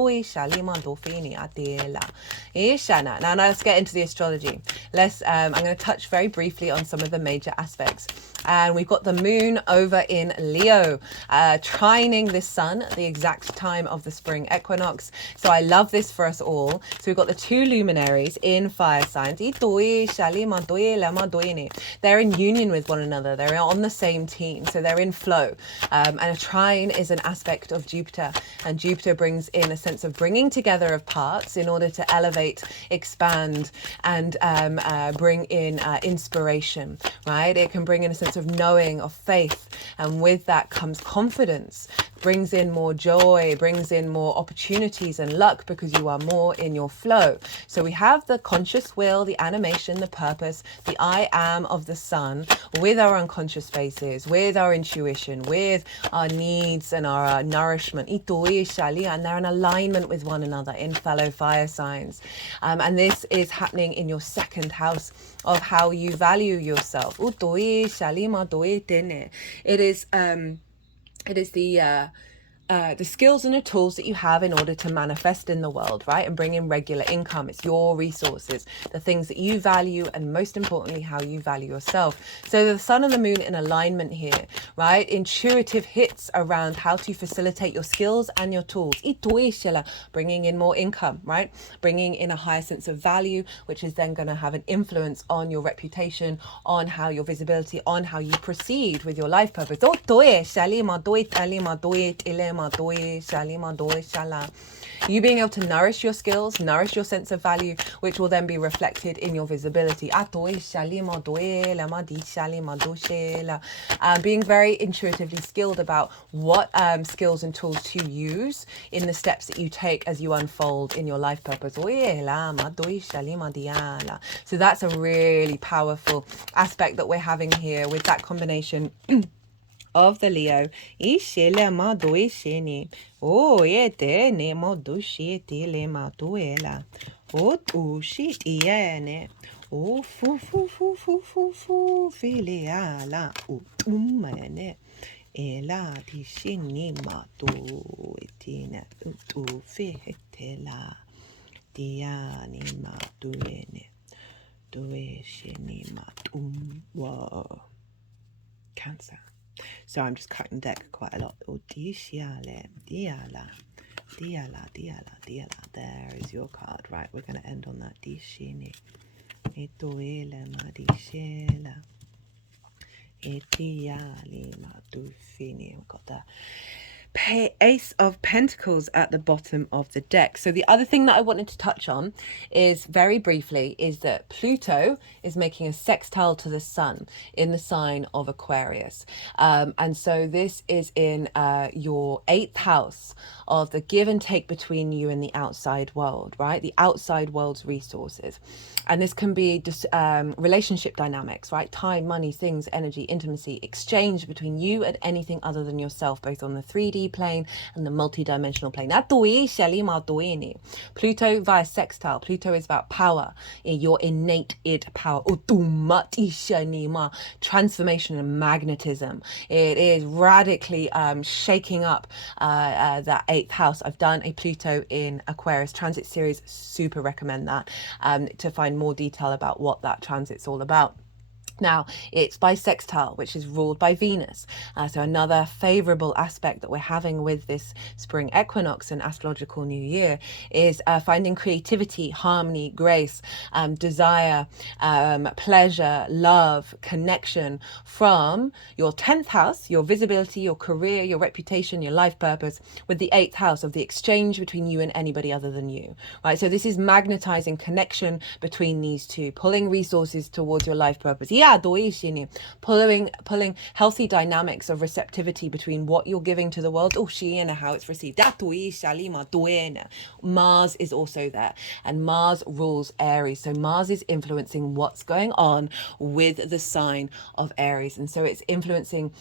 Now let's get into the astrology. I'm going to touch very briefly on some of the major aspects. And we've got the moon over in Leo, trining this sun at the exact time of the spring equinox. So I love this for us all. So we've got the two luminaries in fire signs. They're in union with one another. They're on the same team. So they're in flow. And a trine is an aspect of Jupiter. And Jupiter brings in a sense of bringing together of parts in order to elevate, expand, and bring in inspiration, right? It can bring in a sense of knowing, of faith, and with that comes confidence, brings in more joy, brings in more opportunities and luck because you are more in your flow. So we have the conscious will, the animation, the purpose, the I am of the sun with our unconscious spaces, with our intuition, with our needs and our nourishment, and they're in alignment with one another in fellow fire signs. And this is happening in your second house of how you value yourself. It is the skills and the tools that you have in order to manifest in the world, right? And bring in regular income. It's your resources, the things that you value, and most importantly, how you value yourself. So the sun and the moon in alignment here, right? Intuitive hits around how to facilitate your skills and your tools. Bringing in more income, right? Bringing in a higher sense of value, which is then going to have an influence on your reputation, on how your visibility, on how you proceed with your life purpose. You being able to nourish your skills, nourish your sense of value, which will then be reflected in your visibility. Being very intuitively skilled about what skills and tools to use in the steps that you take as you unfold in your life purpose. So that's a really powerful aspect that we're having here with that combination of the Leo. Oh, yeah, ne mo do shit le ma duela. Oh, tu shit yene. Oh, fu filiala. Oh, tumene. Ela di shini ma do etina. Tu fetela. Diani ma duene. Due shini ma tumwa. Cancer. So I'm just cutting deck quite a lot. Oh, diala. There is your card. Right, we're going to end on that. Dishini. Etoele madishela. Etiali madufini. We've got the Ace of Pentacles at the bottom of the deck. So the other thing that I wanted to touch on is very briefly is that Pluto is making a sextile to the sun in the sign of Aquarius. And so this is in your 8th house of the give and take between you and the outside world, right? The outside world's resources. And this can be just relationship dynamics, right? Time, money, things, energy, intimacy, exchange between you and anything other than yourself, both on the 3D plane and the multi-dimensional plane. Pluto via sextile. Pluto is about power, your innate id power. Transformation and magnetism. It is radically shaking up that 8th house. I've done a Pluto in Aquarius transit series. Super recommend that to find more detail about what that transit's all about. Now, it's bisextile, which is ruled by Venus. So another favorable aspect that we're having with this spring equinox and astrological new year is finding creativity, harmony, grace, desire, pleasure, love, connection from your 10th house, your visibility, your career, your reputation, your life purpose, with the 8th house of the exchange between you and anybody other than you, right? So this is magnetizing connection between these two, pulling resources towards your life purpose. Yeah, pulling healthy dynamics of receptivity between what you're giving to the world, and how it's received. Mars is also there, and Mars rules Aries. So Mars is influencing what's going on with the sign of Aries. And so it's influencing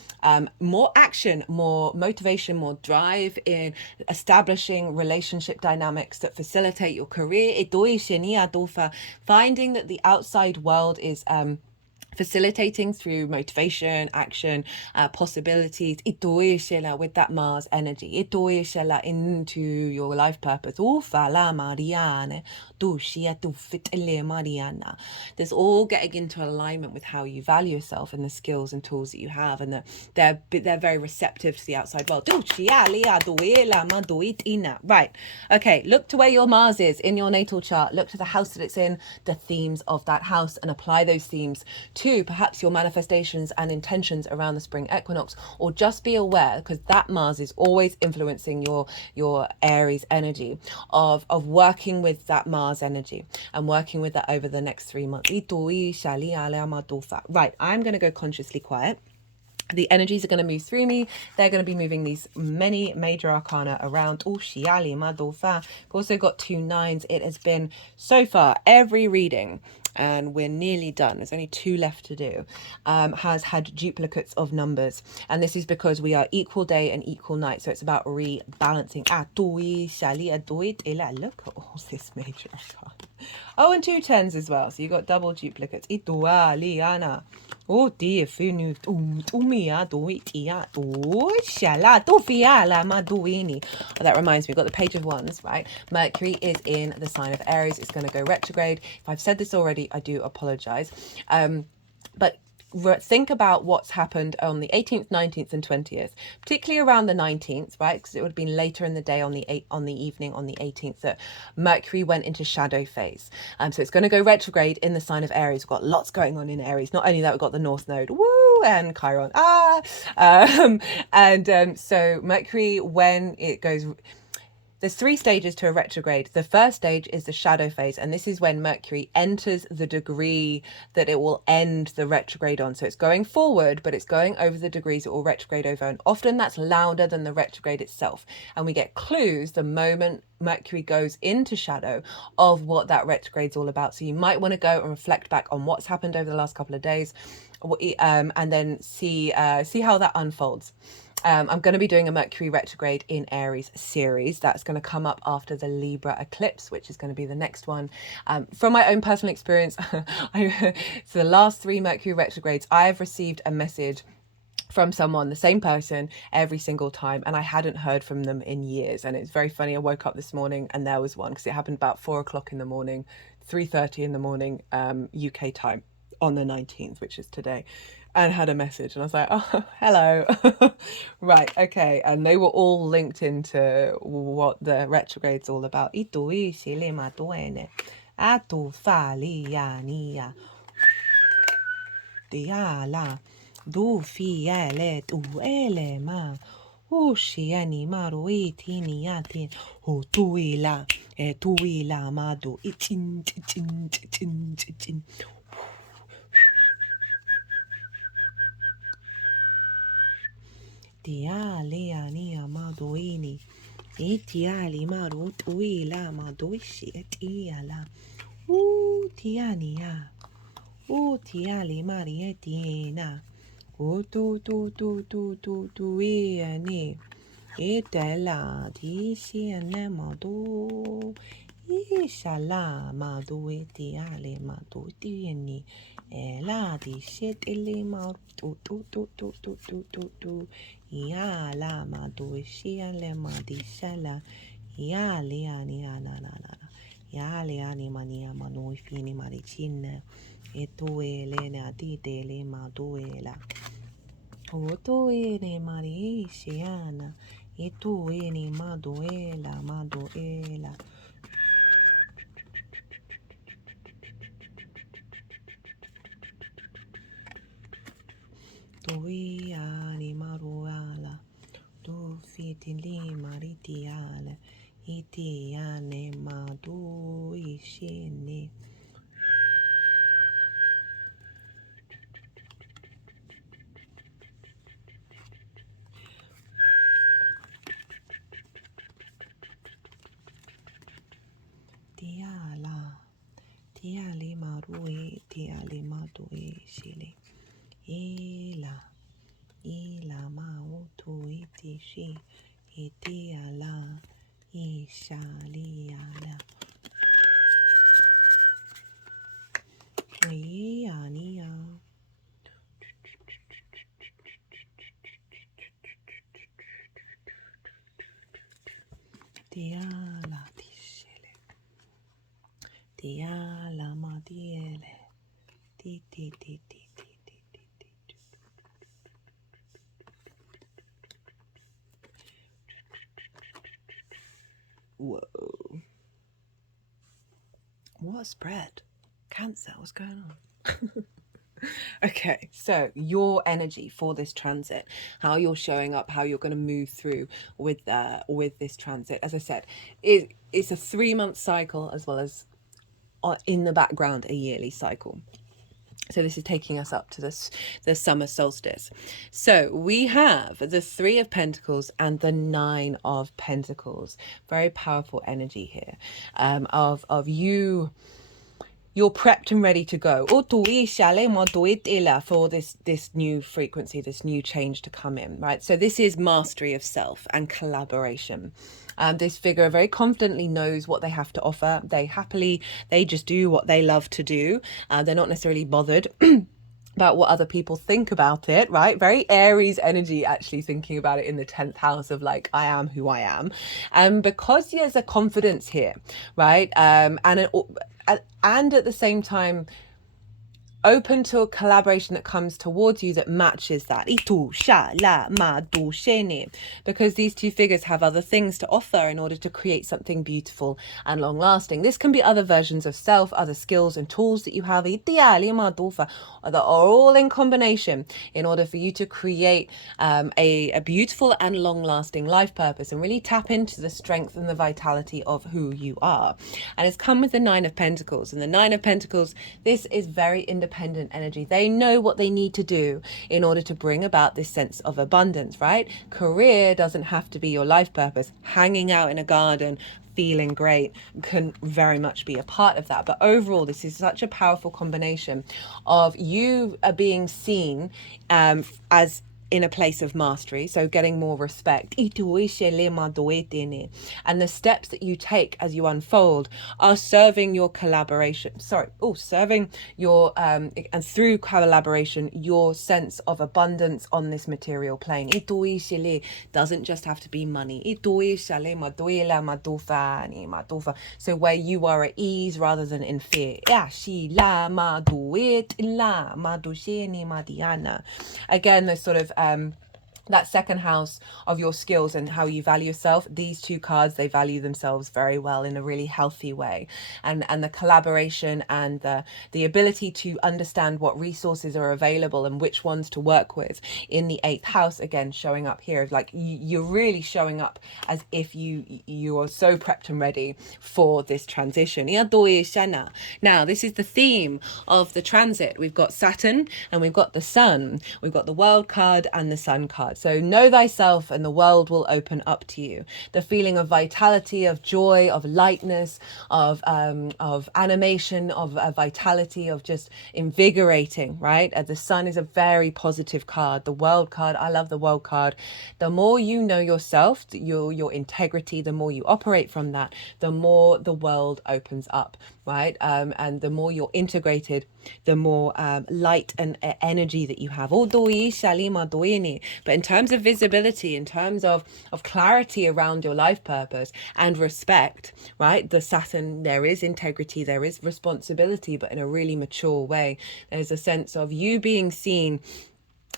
more action, more motivation, more drive in establishing relationship dynamics that facilitate your career. Finding that the outside world is facilitating through motivation, action, possibilities, with that Mars energy, into your life purpose. There's all getting into alignment with how you value yourself and the skills and tools that you have, and that they're very receptive to the outside world. Right. Okay, look to where your Mars is in your natal chart. Look to the house that it's in, the themes of that house, and apply those themes to perhaps your manifestations and intentions around the spring equinox. Or just be aware, because that Mars is always influencing your Aries energy, of working with that Mars energy and working with that over the next 3 months. Right, I'm going to go consciously quiet. The energies are going to move through me. They're going to be moving these many major arcana around. Also got 2 9s. It has been, so far, every reading, and we're nearly done, there's only 2 left to do, has had duplicates of numbers. And this is because we are equal day and equal night. So it's about rebalancing. Look at all this major arcana. Oh, and 2 10s as well. So you got double duplicates. Oh dear, that reminds me, we've got the Page of Wands, right? Mercury is in the sign of Aries. It's going to go retrograde. If I've said this already, I do apologize. But think about what's happened on the 18th, 19th and 20th, particularly around the 19th, right? Because it would have been later in the day on the evening on the 18th that Mercury went into shadow phase. So it's going to go retrograde in the sign of Aries. We've got lots going on in Aries. Not only that, we've got the North Node, woo, and Chiron, so Mercury, when it goes, there's 3 stages to a retrograde. The first stage is the shadow phase, and this is when Mercury enters the degree that it will end the retrograde on. So it's going forward, but it's going over the degrees it will retrograde over, and often that's louder than the retrograde itself. And we get clues the moment Mercury goes into shadow of what that retrograde's all about. So you might want to go and reflect back on what's happened over the last couple of days, and then see how that unfolds. I'm going to be doing a Mercury retrograde in Aries series. That's going to come up after the Libra eclipse, which is going to be the next one. From my own personal experience, so the last 3 Mercury retrogrades, I've received a message from someone, the same person, every single time, and I hadn't heard from them in years. And it's very funny, I woke up this morning and there was one, because it happened about 4 o'clock in the morning, 3:30 in the morning, UK time, on the 19th, which is today, and had a message, and I was like, oh, hello. Right, okay. And they were all linked into what the retrograde's all about. Du fiele tu ele ma usciani maru itini yatin o tuila madu itin tin tin tin. Tiali ani amadoini itiali maru tuila madoishi etiala tiania tiali marietina tu iani itela di siene madu ishala madu itiali madu tieni ela di setele madu tu Yala madu shiale madishala yali ani na Yale ani mania mano fini maricina. Etuele na titele maduela. Otoene mariciana. Etuene maduela maduela. Tuiani maruala. Tu fitili maritiale. Itiane madu ishene. Tiala. Tiali marue. Tiali madue shile. Ila. Ila mautu itishi. Itiala. Ishaliala. Iania. Tiala tishele. Tiala madiele. Ti ti ti ti ti ti ti ti. Whoa. What a spread. Cancer, what's going on? Okay, so your energy for this transit, how you're showing up, how you're going to move through with this transit. As I said, it's a 3-month cycle as well as in the background a yearly cycle. So this is taking us up to the summer solstice. So we have the 3 of Pentacles and the 9 of Pentacles. Very powerful energy here, of you. You're prepped and ready to go for this new frequency, this new change to come in, right? So this is mastery of self and collaboration. This figure very confidently knows what they have to offer. They just do what they love to do. They're not necessarily bothered about what other people think about it, right? Very Aries energy, actually thinking about it in the 10th house of like, I am who I am. Because there's a confidence here, right? And at the same time, open to a collaboration that comes towards you that matches that. Because these two figures have other things to offer in order to create something beautiful and long lasting. This can be other versions of self, other skills and tools that you have that are all in combination in order for you to create a beautiful and long lasting life purpose and really tap into the strength and the vitality of who you are. And it's come with the 9 of Pentacles. And the 9 of Pentacles, this is very independent energy. They know what they need to do in order to bring about this sense of abundance, right? Career doesn't have to be your life purpose. Hanging out in a garden, feeling great can very much be a part of that. But overall, this is such a powerful combination of you being seen as in a place of mastery, so getting more respect, and the steps that you take as you unfold are serving your serving your and through collaboration your sense of abundance on this material plane. Doesn't just have to be money. So where you are at ease rather than in fear. Again, those sort of that second house of your skills and how you value yourself. These two cards, they value themselves very well in a really healthy way, and the collaboration and the ability to understand what resources are available and which ones to work with in the 8th house, again showing up here, like you're really showing up as if you are so prepped and ready for this transition. Now this is the theme of the transit. We've got Saturn and we've got the Sun. We've got the World card and the Sun card. So know thyself and the world will open up to you. The feeling of vitality, of joy, of lightness, of animation, of vitality, of just invigorating, right? The Sun is a very positive card. The World card, I love the World card. The more you know yourself, your integrity, the more you operate from that, the more the world opens up, right? And the more you're integrated light and energy that you have. But in terms of visibility, in terms of clarity around your life purpose and respect, right? The Saturn, there is integrity, there is responsibility, but in a really mature way. There's a sense of you being seen.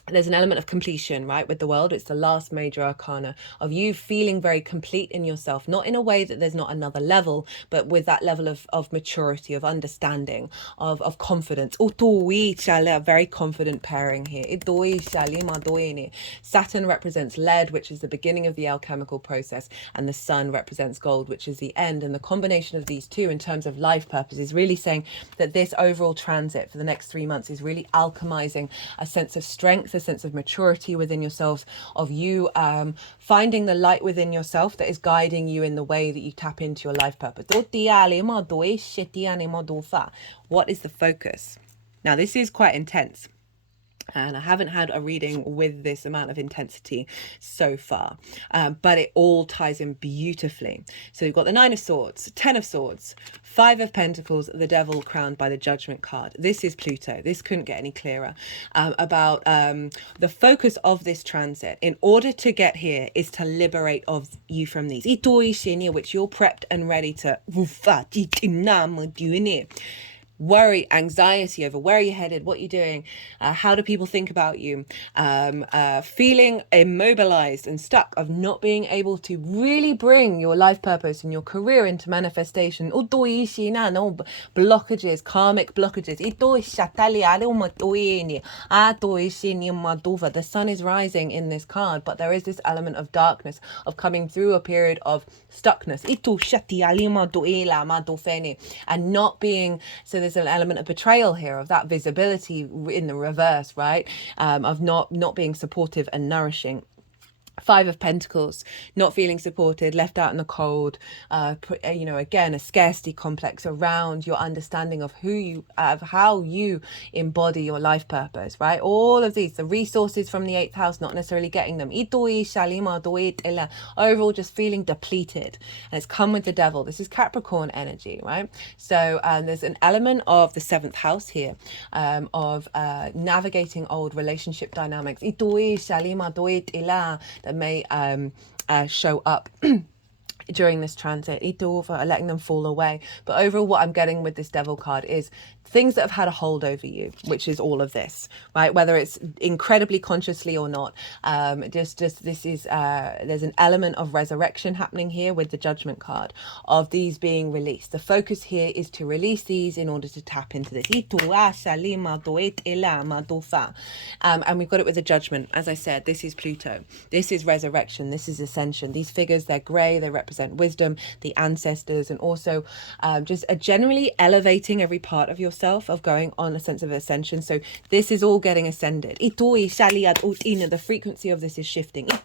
There's an element of completion, right, with the world. It's the last major arcana of you feeling very complete in yourself, not in a way that there's not another level, but with that level of maturity, of understanding, of confidence. A very confident pairing here. Saturn represents lead, which is the beginning of the alchemical process, and the sun represents gold, which is the end. And the combination of these two in terms of life purpose is really saying that this overall transit for the next 3 months is really alchemizing a sense of strength, a sense of maturity within yourselves, of you finding the light within yourself that is guiding you in the way that you tap into your life purpose. What is the focus? Now, this is quite intense. And I haven't had a reading with this amount of intensity so far, but it all ties in beautifully. So you've got the 9 of Swords, 10 of Swords, 5 of Pentacles, the Devil crowned by the Judgment card. This is Pluto. This couldn't get any clearer about the focus of this transit. In order to get here is to liberate of you from these, which you're prepped and ready to worry, anxiety over where you're headed, what you're doing, how do people think about you, feeling immobilized and stuck, of not being able to really bring your life purpose and your career into manifestation. Blockages, karmic blockages. The sun is rising in this card, but there is this element of darkness, of coming through a period of stuckness, and not being, so there's an element of betrayal here, of that visibility in the reverse, right? Of not being supportive and nourishing. 5 of Pentacles, not feeling supported, left out in the cold, again, a scarcity complex around your understanding of how you embody your life purpose, right? All of these, the resources from the 8th house, not necessarily getting them. Overall, just feeling depleted. And it's come with the Devil. This is Capricorn energy, right? So there's an element of the 7th house here, of navigating old relationship dynamics. That may show up during this transit, letting them fall away. But overall, what I'm getting with this Devil card is things that have had a hold over you, which is all of this, right? Whether it's incredibly consciously or not, this is there's an element of resurrection happening here with the Judgment card, of these being released. The focus here is to release these in order to tap into this. And we've got it with the Judgment. As I said, this is Pluto. This is resurrection. This is ascension. These figures, they're grey. They represent wisdom, the ancestors, and also just a generally elevating every part of yourself, of going on a sense of ascension. So this is all getting ascended. The frequency of this is shifting. And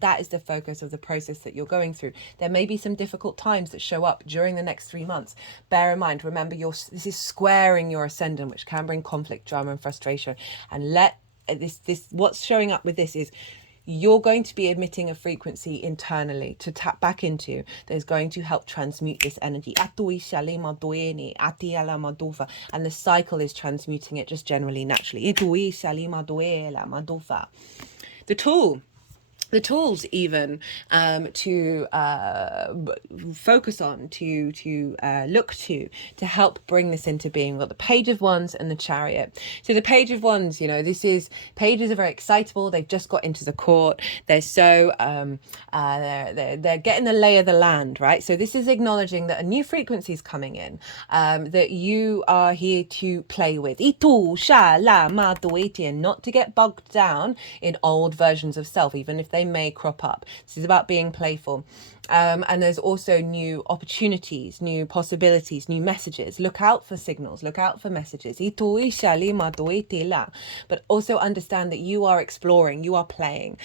that is the focus of the process that you're going through. There may be some difficult times that show up during the next 3 months. Bear in mind, remember, this is squaring your ascendant, which can bring conflict, drama, and frustration. And what's showing up with this is you're going to be emitting a frequency internally to tap back into that is going to help transmute this energy. And the cycle is transmuting it just generally, naturally. The tools even to focus on, to look to help bring this into being. We've got the Page of Wands and the Chariot. So the Page of Wands, pages are very excitable. They've just got into the court. They're so they're getting the lay of the land, right? So this is acknowledging that a new frequency is coming in, that you are here to play with, and not to get bogged down in old versions of self, even if they may crop up. This is about being playful. And there's also new opportunities, new possibilities, new messages. Look out for signals, look out for messages. But also understand that you are exploring, you are playing.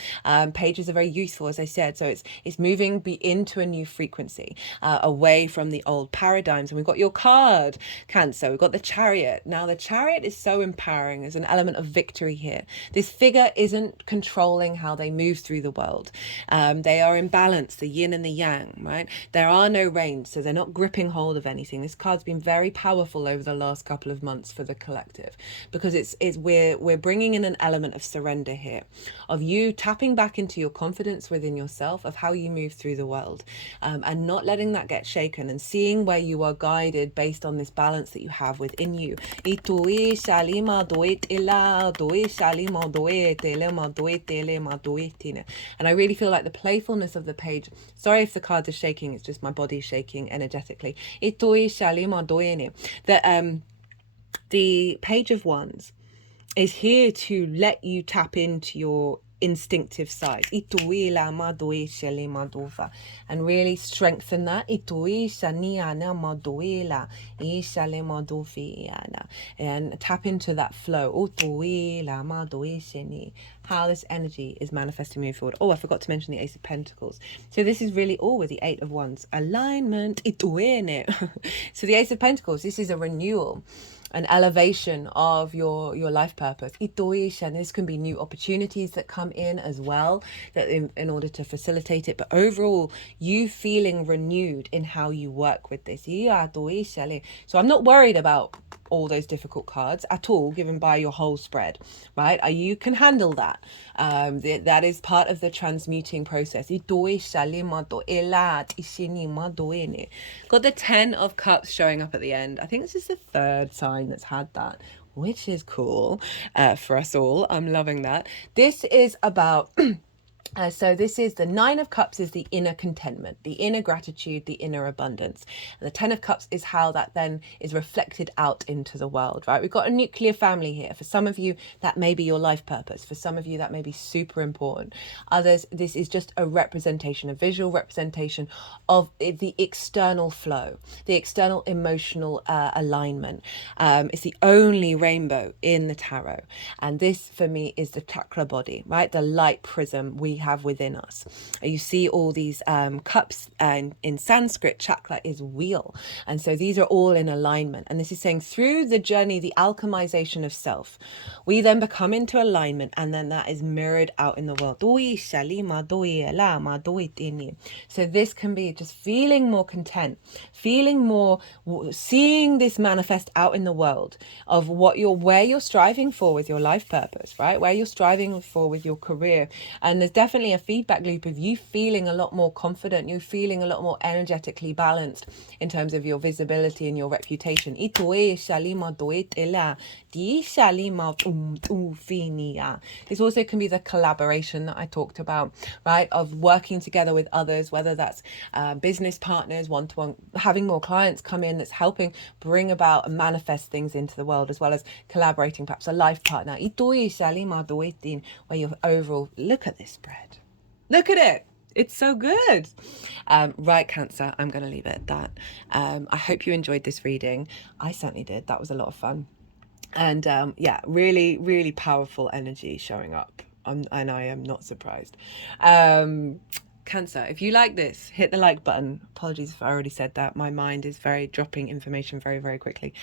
Pages are very useful, as I said. So it's moving into a new frequency, away from the old paradigms. And we've got your card, Cancer. We've got the Chariot. Now, the Chariot is so empowering. There's an element of victory here. This figure isn't controlling how they move through the world. They are in balance, the yin and the yang, right? There are no rains, so they're not gripping hold of anything. This card's been very powerful over the last couple of months for the collective, because we're bringing in an element of surrender here, of you tapping back into your confidence within yourself, of how you move through the world, and not letting that get shaken, and seeing where you are guided based on this balance that you have within you. And I really feel like the playfulness of the page, sorry if the cards are shaking, it's just my body shaking energetically. That the Page of Wands is here to let you tap into your instinctive side and really strengthen that, and tap into that flow, how this energy is manifesting moving forward. Oh, I forgot to mention the Ace of Pentacles. So this is really all with the Eight of Wands alignment. So the Ace of Pentacles, this is a renewal, an elevation of your life purpose. And this can be new opportunities that come in as well, that in order to facilitate it. But overall, you feeling renewed in how you work with this. So I'm not worried about all those difficult cards at all, given by your whole spread, right? You can handle that. That is part of the transmuting process. Got the 10 of Cups showing up at the end. I think this is the third sign that's had that, which is cool for us all. I'm loving that. This is about so this is the 9 of Cups, is the inner contentment, the inner gratitude, the inner abundance. And the 10 of Cups is how that then is reflected out into the world, right? We've got a nuclear family here. For some of you, that may be your life purpose. For some of you, that may be super important. Others, this is just a representation, a visual representation of the external flow, the external emotional alignment. It's the only rainbow in the tarot. And this, for me, is the chakra body, right? The light prism we have within us. You see all these cups, and in Sanskrit, chakra is wheel. And so these are all in alignment. And this is saying through the journey, the alchemization of self, we then become into alignment, and then that is mirrored out in the world. So this can be just feeling more content, feeling more, seeing this manifest out in the world of where you're striving for with your life purpose, right? Where you're striving for with your career. And there's definitely a feedback loop of you feeling a lot more confident, you feeling a lot more energetically balanced in terms of your visibility and your reputation. This also can be the collaboration that I talked about, right? Of working together with others, whether that's business partners, one-to-one, having more clients come in, that's helping bring about and manifest things into the world, as well as collaborating, perhaps a life partner. Where you're overall, look at this spread. Look at it. It's so good. Right, Cancer, I'm going to leave it at that. I hope you enjoyed this reading. I certainly did. That was a lot of fun. And yeah, really, really powerful energy showing up. And I am not surprised. Cancer, if you like this, hit the like button. Apologies if I already said that. My mind is dropping information very, very quickly.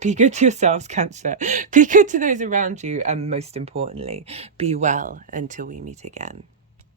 Be good to yourselves, Cancer. Be good to those around you. And most importantly, be well until we meet again.